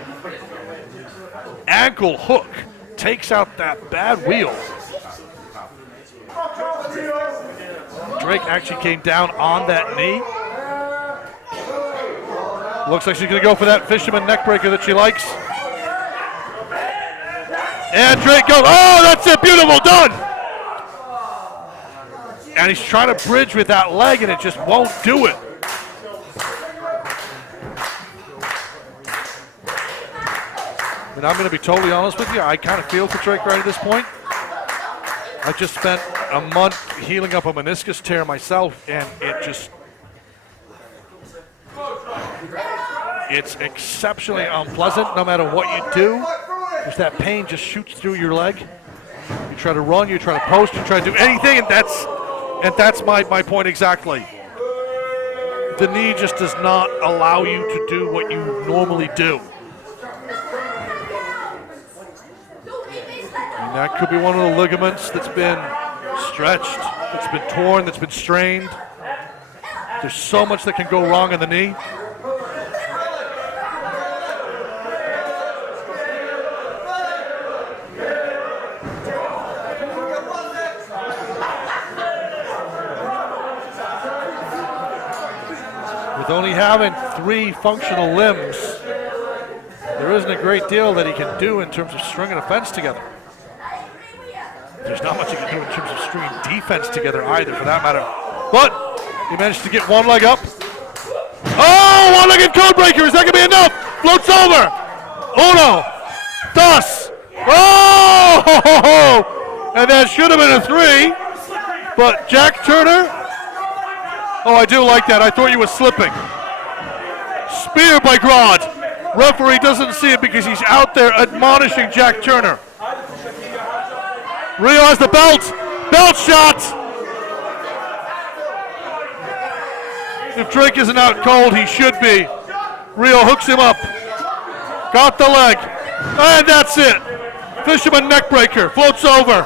Ankle hook takes out that bad wheel. Drake actually came down on that knee. Looks like she's going to go for that fisherman neckbreaker that she likes. And Drake goes, oh, that's it, beautiful, done! And he's trying to bridge with that leg, and it just won't do it. And I'm going to be totally honest with you, I kind of feel for Drake right at this point. I just spent a month healing up a meniscus tear myself, and it's exceptionally unpleasant no matter what you do. Because that pain just shoots through your leg. You try to run, you try to post, you try to do anything, and that's my point exactly. The knee just does not allow you to do what you normally do. And that could be one of the ligaments that's been stretched, that's been torn, that's been strained. There's so much that can go wrong in the knee. With only having 3 functional limbs, there isn't a great deal that he can do in terms of stringing a fence together. There's not much he can do in terms of stringing defense together either, for that matter. But he managed to get one leg up. Oh, one-legged code breaker. Is that going to be enough? Floats over. Uno. Dos. Oh! And that should have been a 3. But Jack Turner. Oh, I do like that. I thought you were slipping. Spear by Grodd. Referee doesn't see it because he's out there admonishing Jack Turner. Rio has the belt. Belt shot. If Drake isn't out cold, he should be. Rio hooks him up. Got the leg. And that's it. Fisherman neckbreaker. Floats over.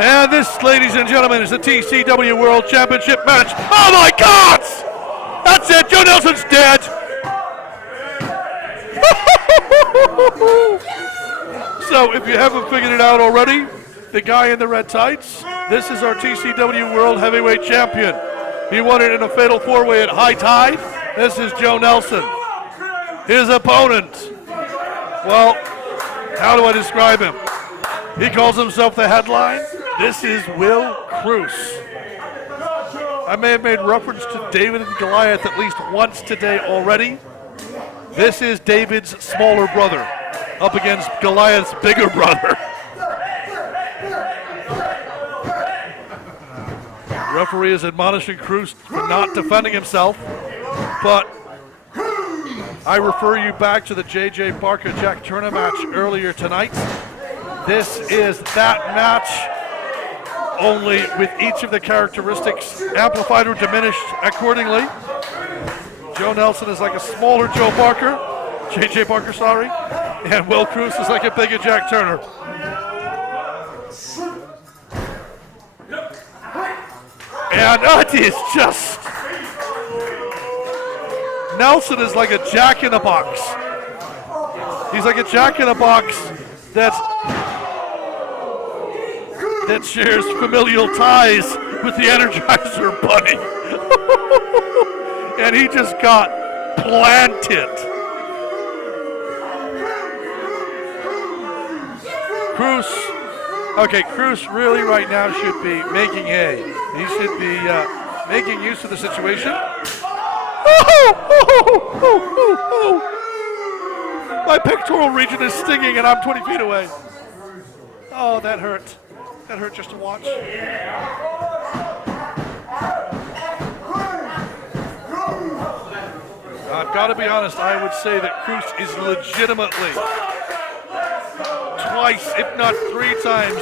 And this, ladies and gentlemen, is the TCW World Championship match. Oh my God! That's it, Joe Nelson's dead. So if you haven't figured it out already, the guy in the red tights, this is our TCW World Heavyweight Champion. He won it in a fatal four-way at High Tide. This is Joe Nelson. His opponent, well, how do I describe him? He calls himself the headline. This is Will Cruz. I may have made reference to David and Goliath at least once today already. This is David's smaller brother up against Goliath's bigger brother. The referee is admonishing Cruz for not defending himself, but I refer you back to the J.J. Parker-Jack Turner match earlier tonight. This is that match, only with each of the characteristics amplified or diminished accordingly. Joe Nelson is like a smaller Joe Parker, J.J. Parker, sorry, and Will Cruz is like a bigger Jack Turner. And it is just, Nelson is like a jack-in-a-box. He's like a jack-in-a-box that shares familial ties with the Energizer Bunny. And he just got planted. Cruz really right now should be making hay. He should be making use of the situation. My pectoral region is stinging and I'm 20 feet away. Oh, that hurt. That hurt just to watch. I've got to be honest, I would say that Cruz is legitimately twice, if not three times,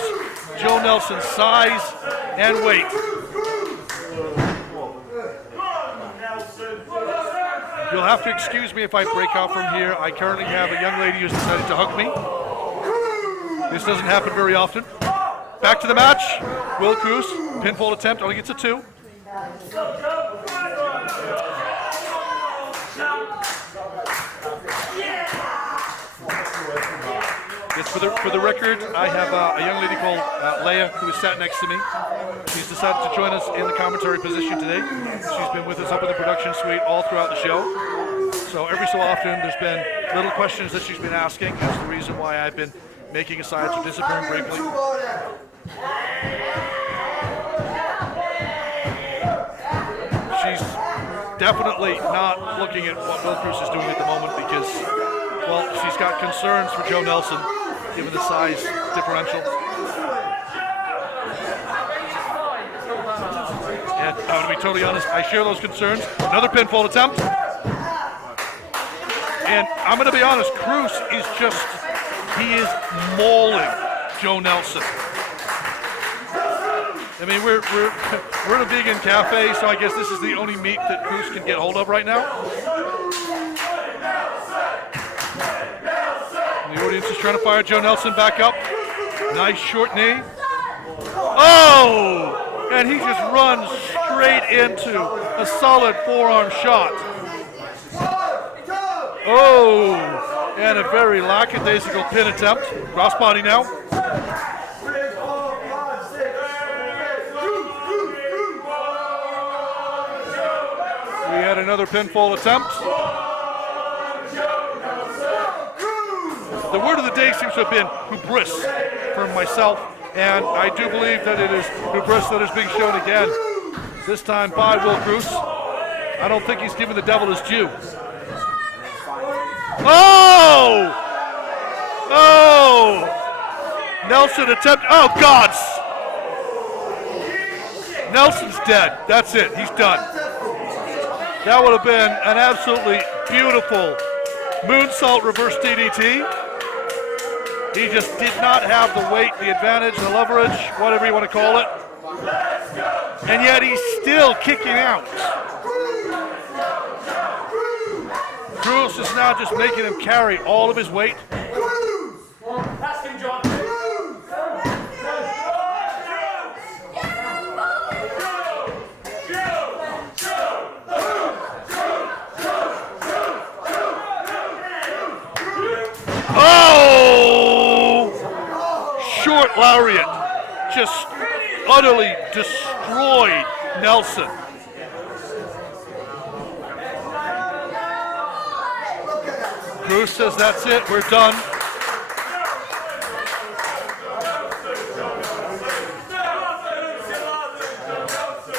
Joe Nelson's size and weight. You'll have to excuse me if I break out from here. I currently have a young lady who's decided to hug me. This doesn't happen very often. Back to the match. Will Cruz, pinfall attempt, only gets a 2. It's for the record, I have a young lady called Leia who is sat next to me. She's decided to join us in the commentary position today. She's been with us up in the production suite all throughout the show. So every so often there's been little questions that she's been asking. That's the reason why I've been making asides or disappearing briefly. She's definitely not looking at what Will Cruz is doing at the moment because, well, she's got concerns for Joe Nelson, given the size differential. And I'm going to be totally honest, I share those concerns. Another pinfall attempt. And I'm going to be honest, Cruz is just, he is mauling Joe Nelson. I mean, we're in a vegan cafe, so I guess this is the only meat that Cruz can get hold of right now. The audience is trying to fire Joe Nelson back up. Nice short knee. Oh! And he just runs straight into a solid forearm shot. Oh! And a very lackadaisical pin attempt. Crossbody now. We had another pinfall attempt. The word of the day seems to have been hubris from myself, and I do believe that it is hubris that is being shown again. This time by Will Cruz. I don't think he's giving the devil his due. Oh! Oh! Nelson attempt. Oh, God! Nelson's dead. That's it. He's done. That would have been an absolutely beautiful moonsault reverse DDT. He just did not have the weight, the advantage, the leverage, whatever you want to call it. And yet he's still kicking out. Cruz is now just making him carry all of his weight. Oh! Short lariat just utterly destroyed Nelson. Cruz says that's it, we're done.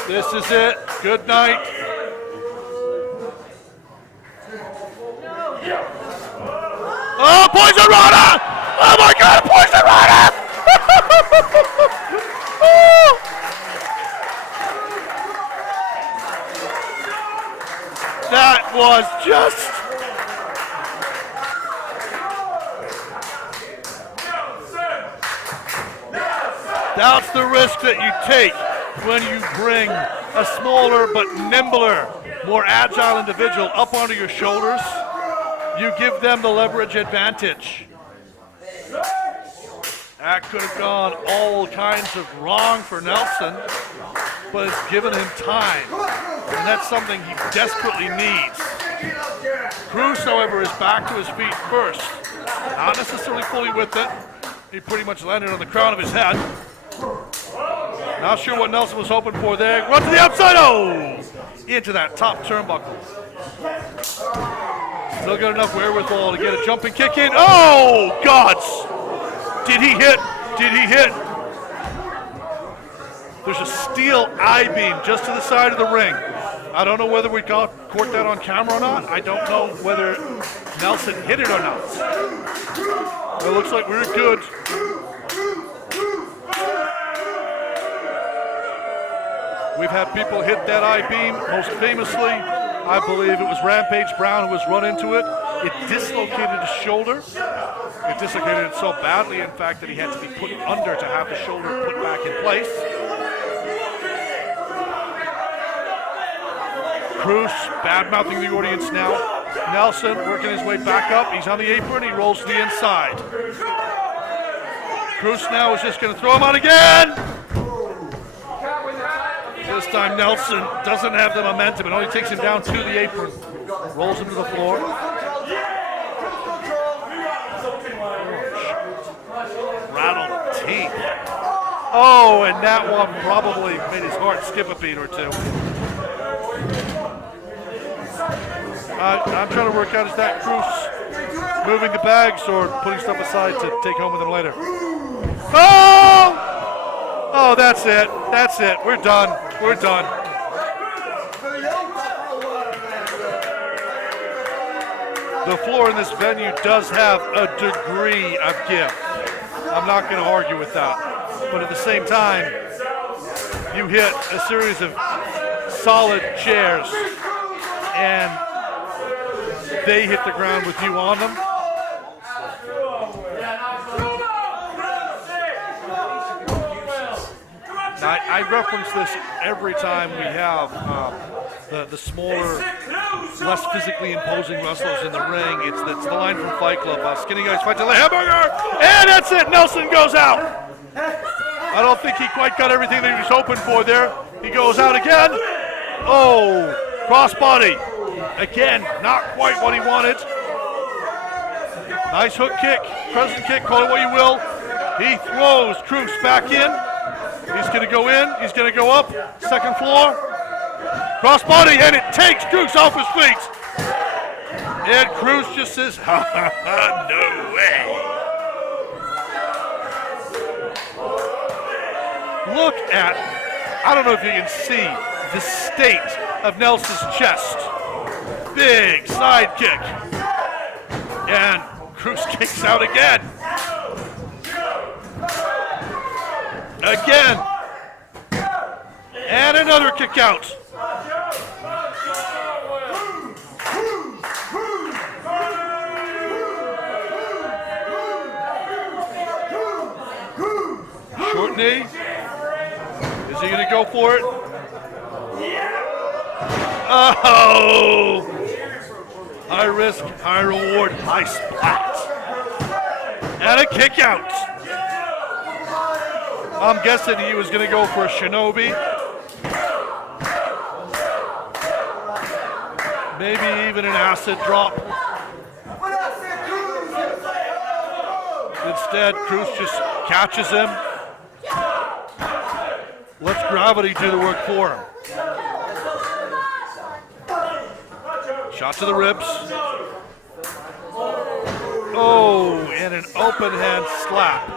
This is it, good night. Oh, Poison Rana! Oh my God, Poison Rana! Oh. That was just... That's the risk that you take when you bring a smaller but nimbler, more agile individual up onto your shoulders. You give them the leverage advantage. That could have gone all kinds of wrong for Nelson, but it's given him time, and that's something he desperately needs. Cruz, however, is back to his feet first. Not necessarily fully with it. He pretty much landed on the crown of his head. Not sure what Nelson was hoping for there. Run to the outside, oh! Into that top turnbuckle. Still got enough wherewithal to get a jumping kick in. Oh, gods! Did he hit? Did he hit? There's a steel I-beam just to the side of the ring. I don't know whether we caught that on camera or not. I don't know whether Nelson hit it or not. It looks like we're good. We've had people hit that I-beam. Most famously, I believe it was Rampage Brown who was run into it. It dislocated his shoulder. It dislocated it so badly, in fact, that he had to be put under to have the shoulder put back in place. Cruz bad-mouthing the audience now. Nelson working his way back up. He's on the apron. He rolls to the inside. Cruz now is just going to throw him out again. This time Nelson doesn't have the momentum. It only takes him down to the apron. Rolls him to the floor. Rattled teeth. Oh, and that one probably made his heart skip a beat or two. I'm trying to work out, is that Cruz moving the bags or putting stuff aside to take home with him later? Oh! Oh, that's it. That's it. We're done. We're done. The floor in this venue does have a degree of gift. I'm not going to argue with that. But at the same time, you hit a series of solid chairs and they hit the ground with you on them. I reference this every time we have the smaller, less physically imposing wrestlers in the ring. It's the line from Fight Club, skinny guys fight to the hamburger, and that's it, Nelson goes out. I don't think he quite got everything that he was hoping for there. He goes out again. Oh, crossbody. Again, not quite what he wanted. Nice hook kick, crescent kick, call it what you will. He throws Cruz back in. He's going to go in, he's going to go up, second floor, crossbody, and it takes Cruz off his feet. And Cruz just says, ha ha ha, no way. Look at, I don't know if you can see the state of Nelson's chest. Big side kick. And Cruz kicks out again. Again. And another kick out. Short knee. Is he going to go for it? Oh! High risk, high reward, high splat. And a kick out. I'm guessing he was going to go for a shinobi. Maybe even an acid drop. Instead, Cruz just catches him. Lets gravity do the work for him. Shot to the ribs. Oh, and an open hand slap.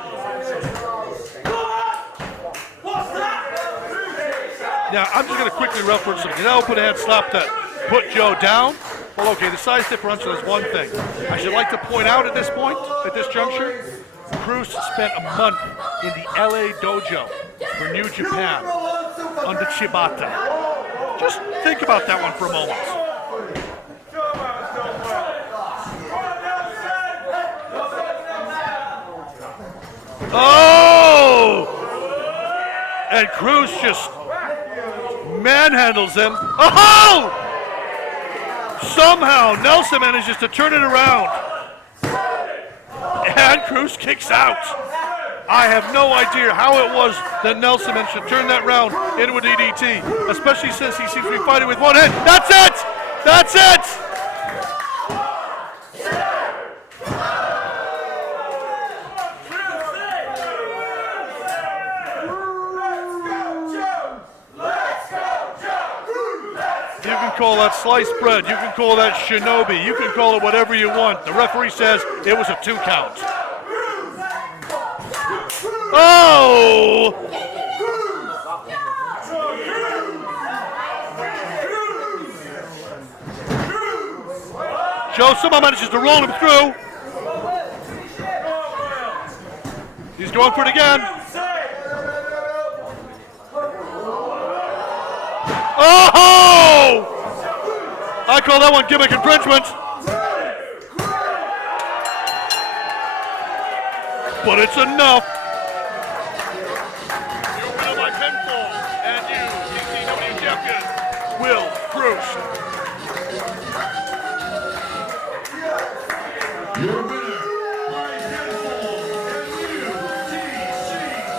Now, I'm just going to quickly reference an open hand slap that put Joe down. Well, okay, the size differential is one thing. I should like to point out at this point, at this juncture, Cruz spent a month in the LA dojo for New Japan under Chibata. Just think about that one for a moment. Oh! And Cruz just manhandles him. Oh! Somehow Nelson manages to turn it around. And Cruz kicks out. I have no idea how it was that Nelson managed to turn that round into a DDT, especially since he seems to be fighting with one hand. That's it! That's it! You can call that sliced bread, you can call that shinobi, you can call it whatever you want. The referee says it was a 2 count. Oh! Joe somehow manages to roll him through. He's going for it again. Oh! I call that one gimmick infringement. But it's enough. Your winner by pinfall, and you, TCW champion, Will Cruz. Your winner by pinfall, and you,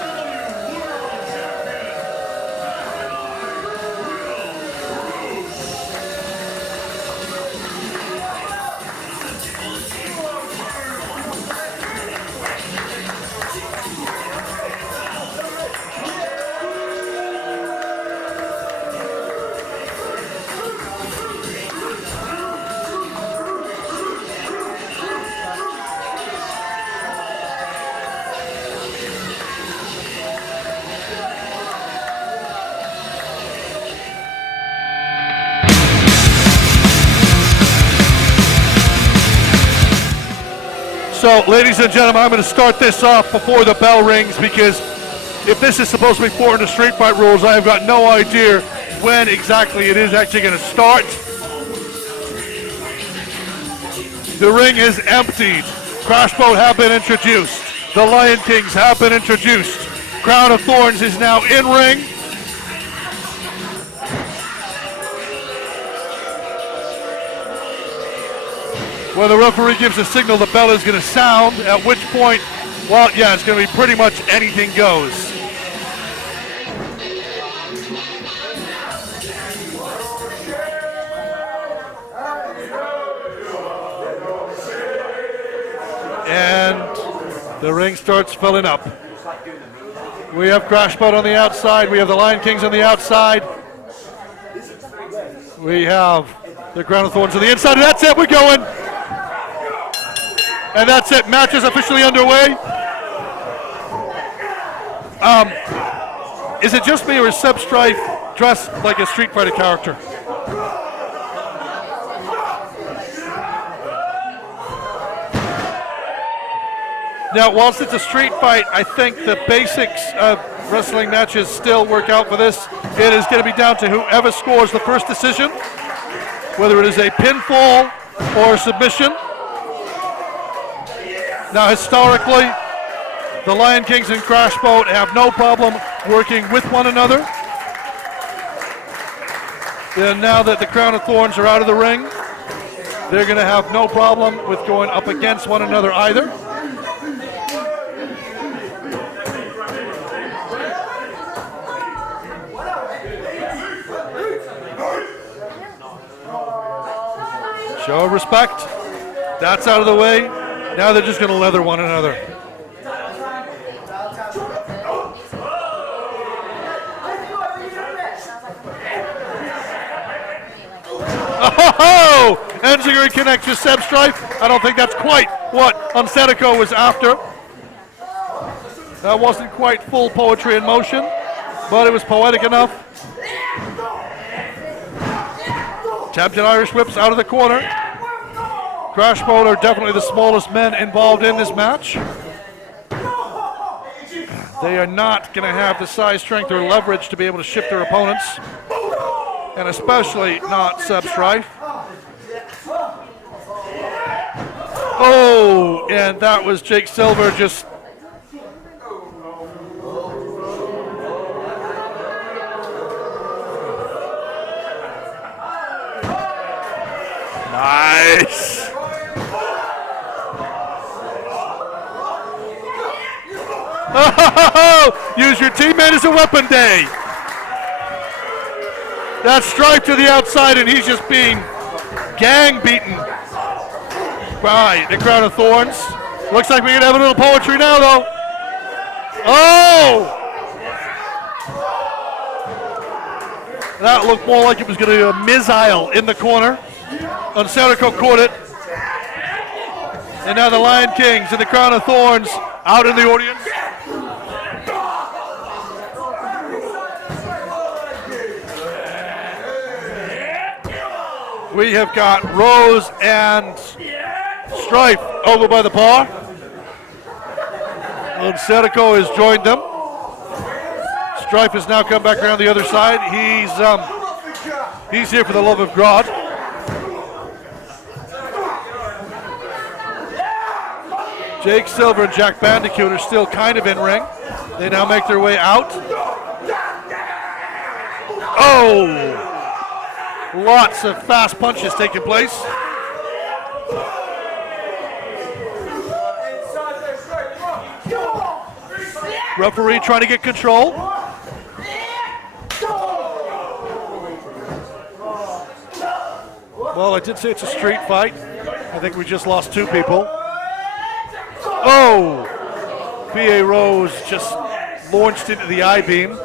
TCW World Champion, So, ladies and gentlemen, I'm going to start this off before the bell rings because if this is supposed to be foreign to street fight rules, I have got no idea when exactly it is actually going to start. The ring is emptied. Crash Boat have been introduced. The Lion Kings have been introduced. Crown of Thorns is now in ring. When the referee gives a signal, the bell is going to sound, at which point, well, yeah, it's going to be pretty much anything goes. And the ring starts filling up. We have Crash Boat on the outside. We have the Lion Kings on the outside. We have the Crown of Thorns on the inside. And that's it. We're going. And that's it. Match is officially underway. Is it just me or is Seb Strife dressed like a Street Fighter character? Now, whilst it's a street fight, I think the basics of wrestling matches still work out for this. It is going to be down to whoever scores the first decision, whether it is a pinfall or a submission. Now, historically, the Lion Kings and Crash Boat have no problem working with one another. And now that the Crown of Thorns are out of the ring, they're going to have no problem with going up against one another either. Show of respect. That's out of the way. Now they're just going to leather one another. Oh! Enziguri connects with Seb Strife. I don't think that's quite what Unsetico was after. That wasn't quite full poetry in motion, but it was poetic enough. Attempted Irish whips out of the corner. Crash Mode are definitely the smallest men involved in this match. They are not going to have the size, strength, or leverage to be able to shift their opponents, and especially not Seb Strife. Oh, and that was Jake Silver just... Nice! Oh, use your teammate as a weapon day. That's Strife to the outside, and he's just being gang beaten by the Crown of Thorns. Looks like we're gonna have a little poetry now, though. Oh! That looked more like it was gonna be a missile in the corner. Unsetico caught it. And now the Lion Kings and the Crown of Thorns out in the audience. We have got Rose and Strife over by the bar. Unsetico has joined them. Strife has now come back around the other side. He's here for the love of God. Jake Silver and Jack Bandicoot are still kind of in ring. They now make their way out. Oh! Lots of fast punches taking place. Referee trying to get control. Well, I did say it's a street fight. I think we just lost two people. Oh! B.A. Rose just launched into the I-beam.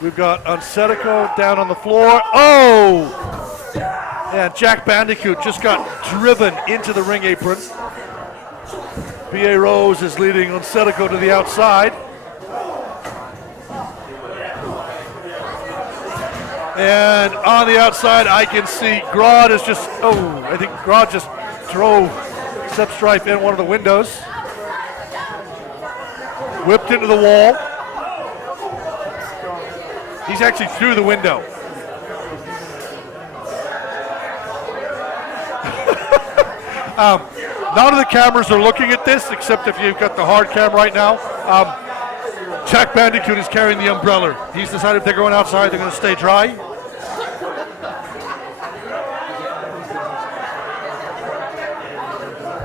We've got Unsetico down on the floor. Oh! And Jack Bandicoot just got driven into the ring apron. B.A. Rose is leading Unsetico to the outside. And on the outside, I can see Grodd is just, oh, I think Grodd just drove Seb Strife in one of the windows. Whipped into the wall. He's actually through the window. None of the cameras are looking at this, except if you've got the hard cam right now. Jack Bandicoot is carrying the umbrella. He's decided if they're going outside, they're going to stay dry.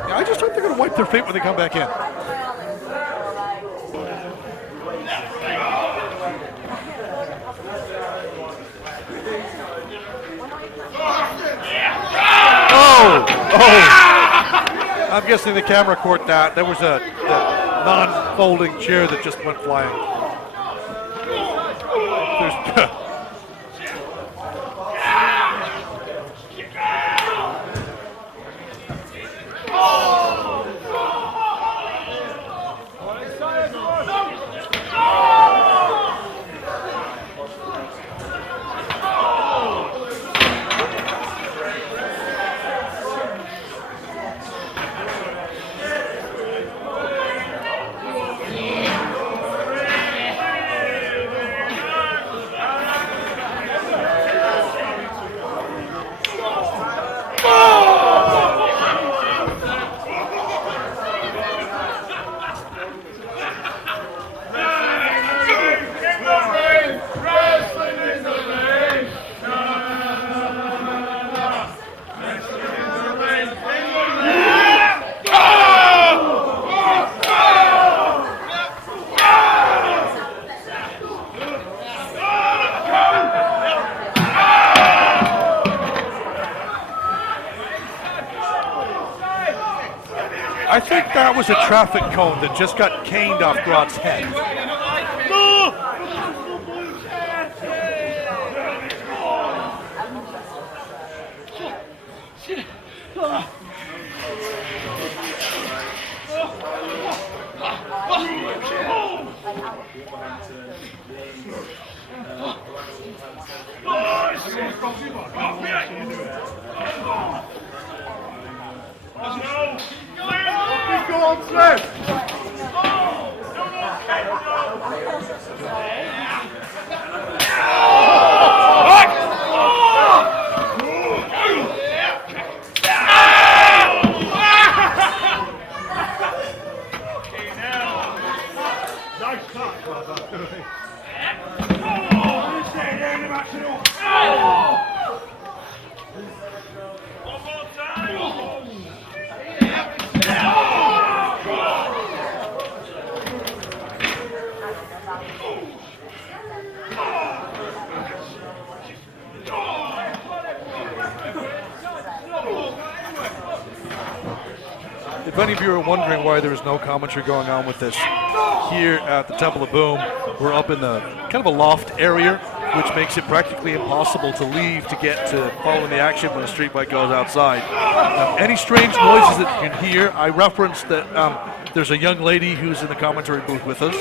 Yeah, I just hope they're going to wipe their feet when they come back in. Oh! I'm guessing the camera caught that. There was a non-folding chair that just went flying. I think that was a traffic cone that just got caned off Grodd's head. If any of you are wondering why there is no commentary going on with this here at the Temple of Boom, we're up in the kind of a loft area, which makes it practically impossible to leave to get to following the action when a street fight goes outside. Any strange noises that you can hear, I referenced that there's a young lady who's in the commentary booth with us.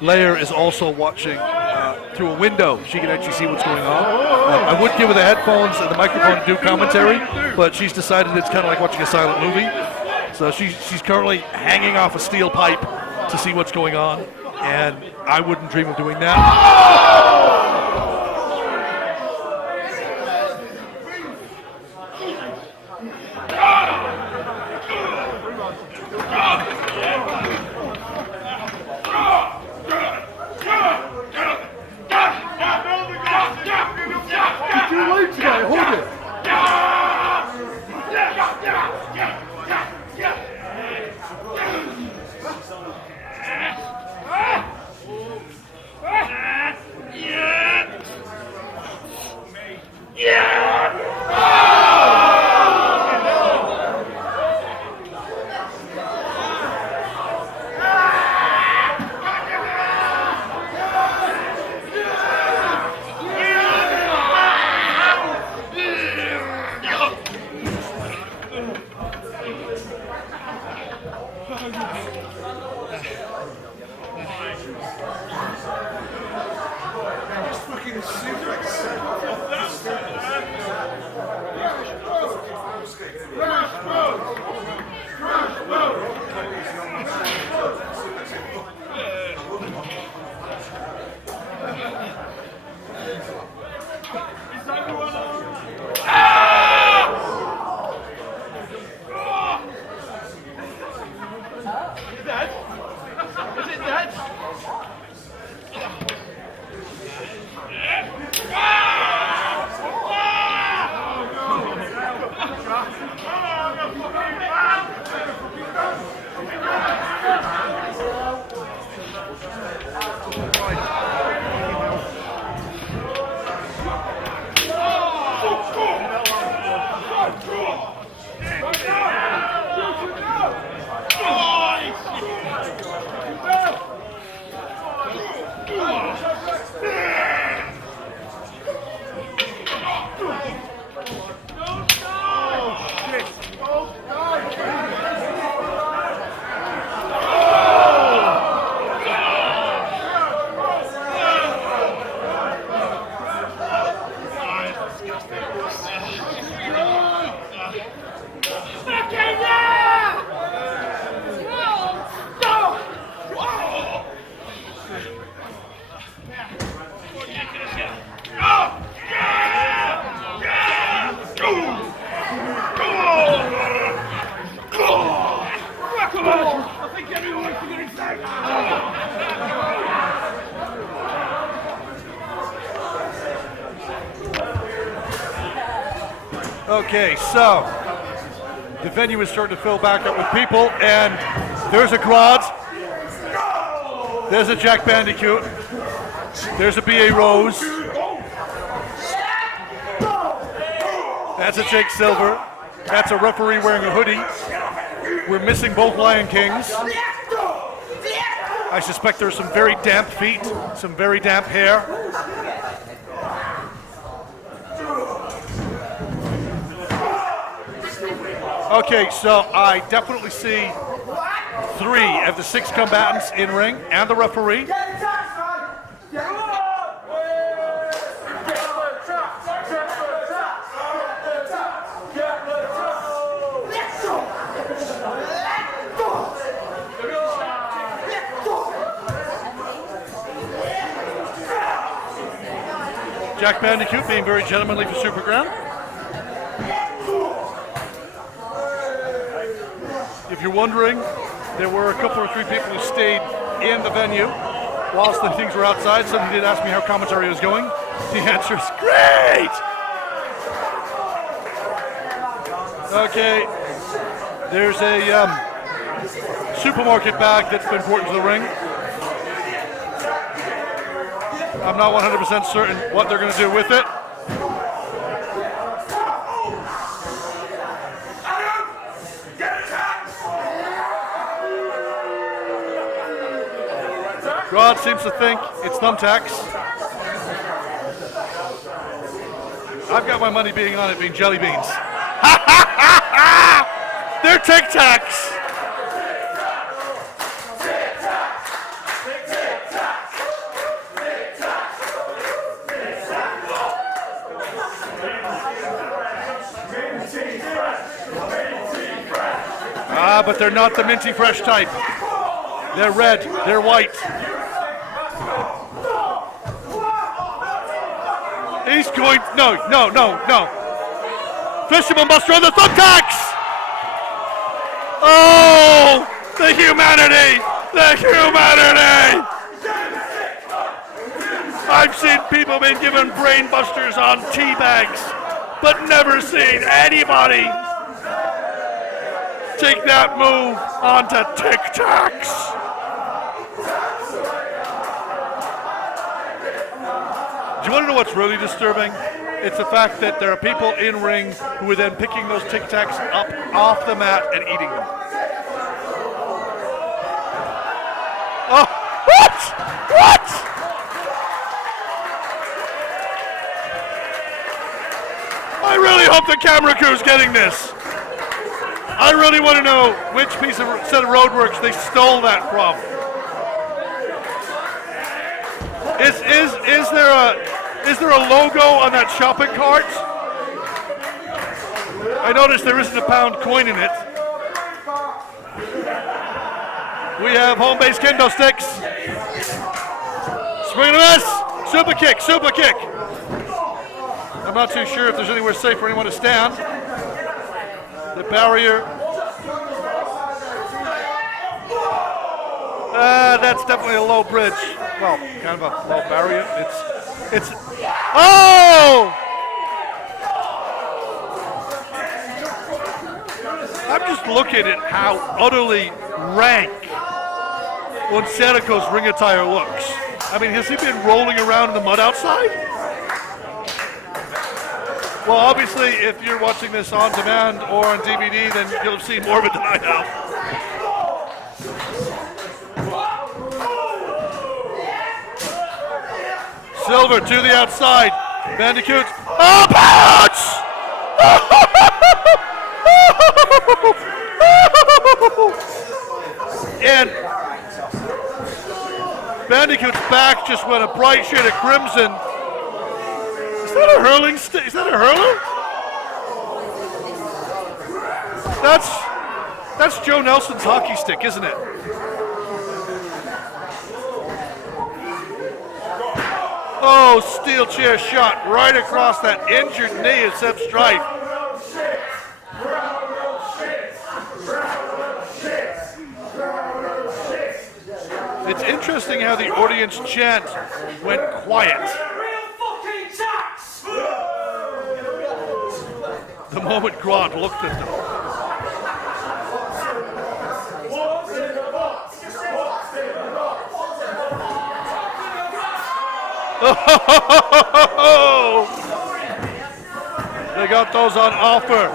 Lair is also watching through a window. She can actually see what's going on. I would give her the headphones and the microphone to do commentary, but she's decided it's kind of like watching a silent movie. So she's currently hanging off a steel pipe to see what's going on, and I wouldn't dream of doing that. Okay, so the venue is starting to fill back up with people, and there's a Grodd, there's a Jack Bandicoot, there's a B.A. Rose, that's a Jake Silver, that's a referee wearing a hoodie. We're missing both Lion Kings. I suspect there's some very damp feet, some very damp hair. Okay, so I definitely see 3 of the 6 combatants in ring and the referee. Jack Bandicoot being very gentlemanly for Superground. If you're wondering, there were a couple or 3 people who stayed in the venue whilst the things were outside. Somebody did ask me how commentary was going. The answer is great! Okay, there's a supermarket bag that's been brought into the ring. I'm not 100% certain what they're going to do with it. Rod seems to think it's thumbtacks. I've got my money being on it being jelly beans. They're Tic Tacs. But they're not the minty fresh type. They're red, they're white. He's going, no. Fisherman Buster on the thumbtacks! Oh, the humanity! I've seen people being given brain busters on tea bags, but never seen anybody take that move onto Tic Tacs. Do you want to know what's really disturbing? It's the fact that there are people in ring who are then picking those Tic Tacs up off the mat and eating them. Oh, what? I really hope the camera crew's getting this. I really want to know which set of roadworks they stole that from. Is there a logo on that shopping cart? I noticed there isn't a pound coin in it. We have home base kendo sticks. Swing and a miss. Super kick. I'm not too sure if there's anywhere safe for anyone to stand. The barrier. That's definitely a low bridge. Well, kind of a low barrier. It's. Oh! I'm just looking at how utterly rank Sanico's ring attire looks. I mean, has he been rolling around in the mud outside? Well, obviously, if you're watching this on demand or on DVD, then you'll have seen more of it than I have. Silver to the outside. Bandicoot. Oh, bounce! And Bandicoot's back just went a bright shade of crimson. Is that a hurling stick? Is that a hurler? That's Joe Nelson's hockey stick, isn't it? Oh, steel chair shot right across that injured knee of Seb Strife. It's interesting how the audience chant went quiet. The moment Grant looked at them. They got those on offer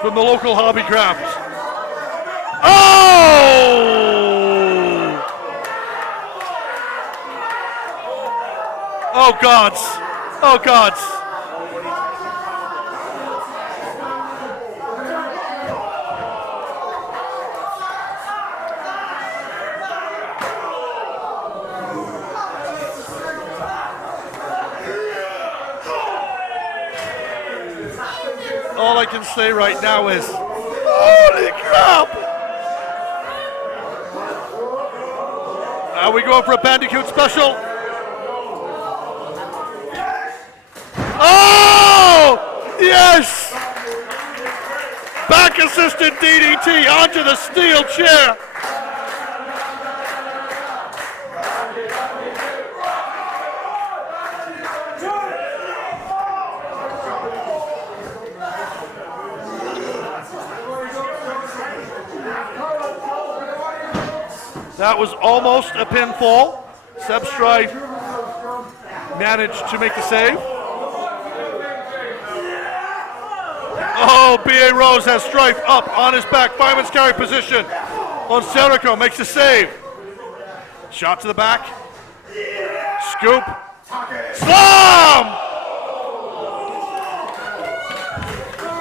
from the local hobby craft. Oh gods. Oh gods. can say right now is, holy crap! Are we going for a Bandicoot special? Oh! Yes! Back assisted DDT onto the steel chair. That was almost a pinfall. Seb Strife managed to make the save. Oh, B.A. Rose has Strife up on his back. Fireman's carry position. Onserico makes the save. Shot to the back. Scoop. Slam!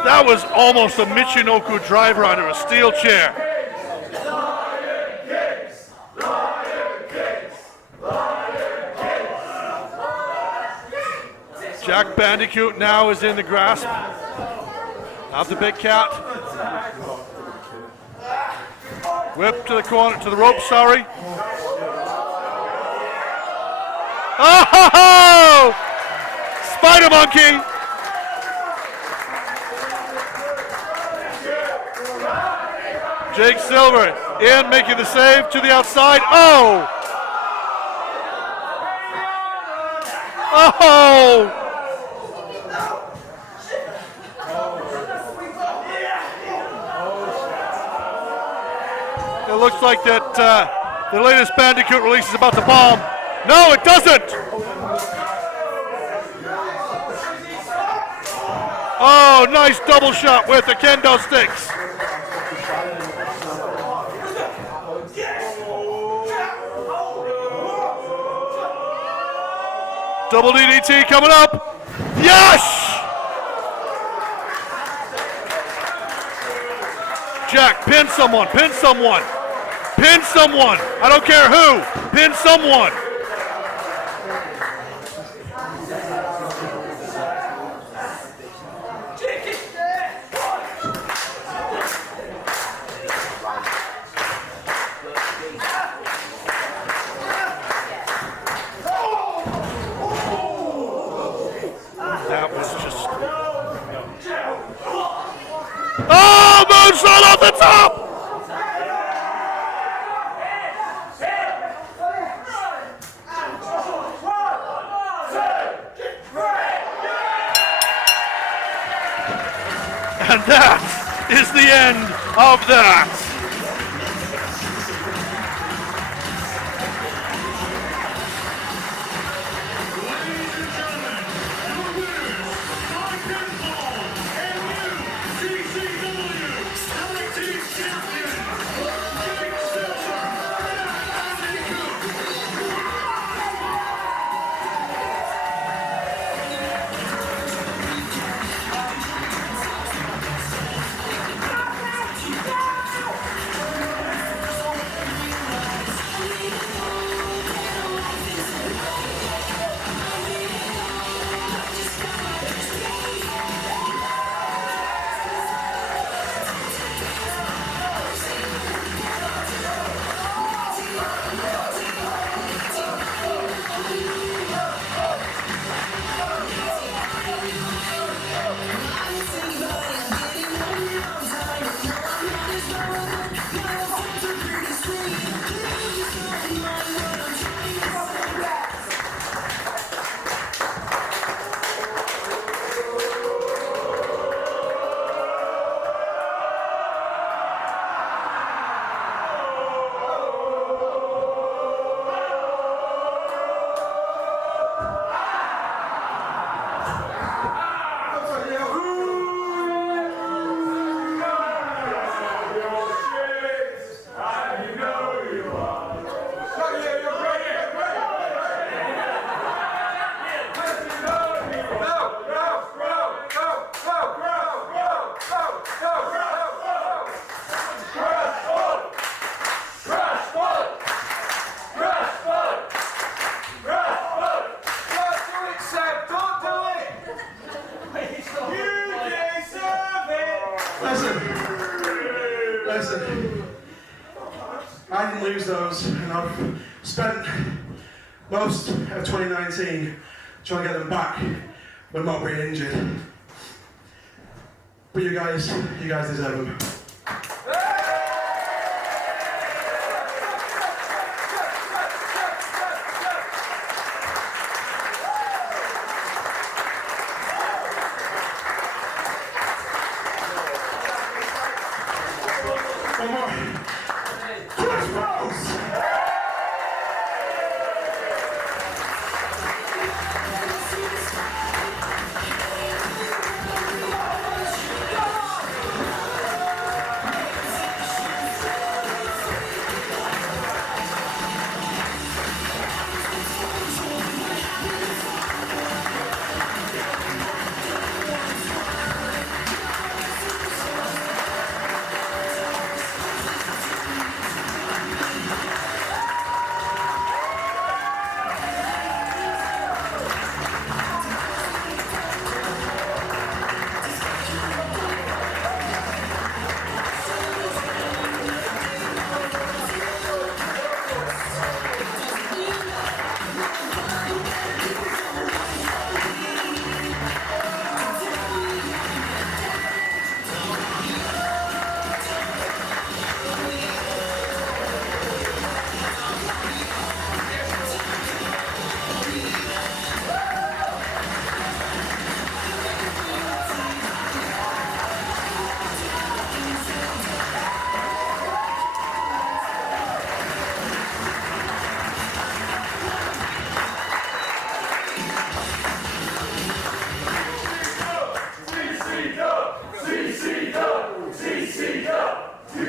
That was almost a Michinoku driver under a steel chair. Jack Bandicoot now is in the grasp of the big cat. Whip to the corner, to the rope, sorry. Oh! Spider Monkey! Jake Silver in, making the save to the outside. Oh! Oh! It looks like that the latest Bandicoot release is about to bomb. No, it doesn't! Oh, nice double shot with the kendo sticks. Double DDT coming up. Yes! Jack, pin someone, pin someone. Pin someone. I don't care who. Pin someone. That was just... Oh, moonsault off the top! And that is the end of that. Listen, I didn't lose those, and I've spent most of 2019 trying to get them back, but not being injured. But you guys deserve them. One more. Crossbows!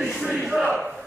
TCW!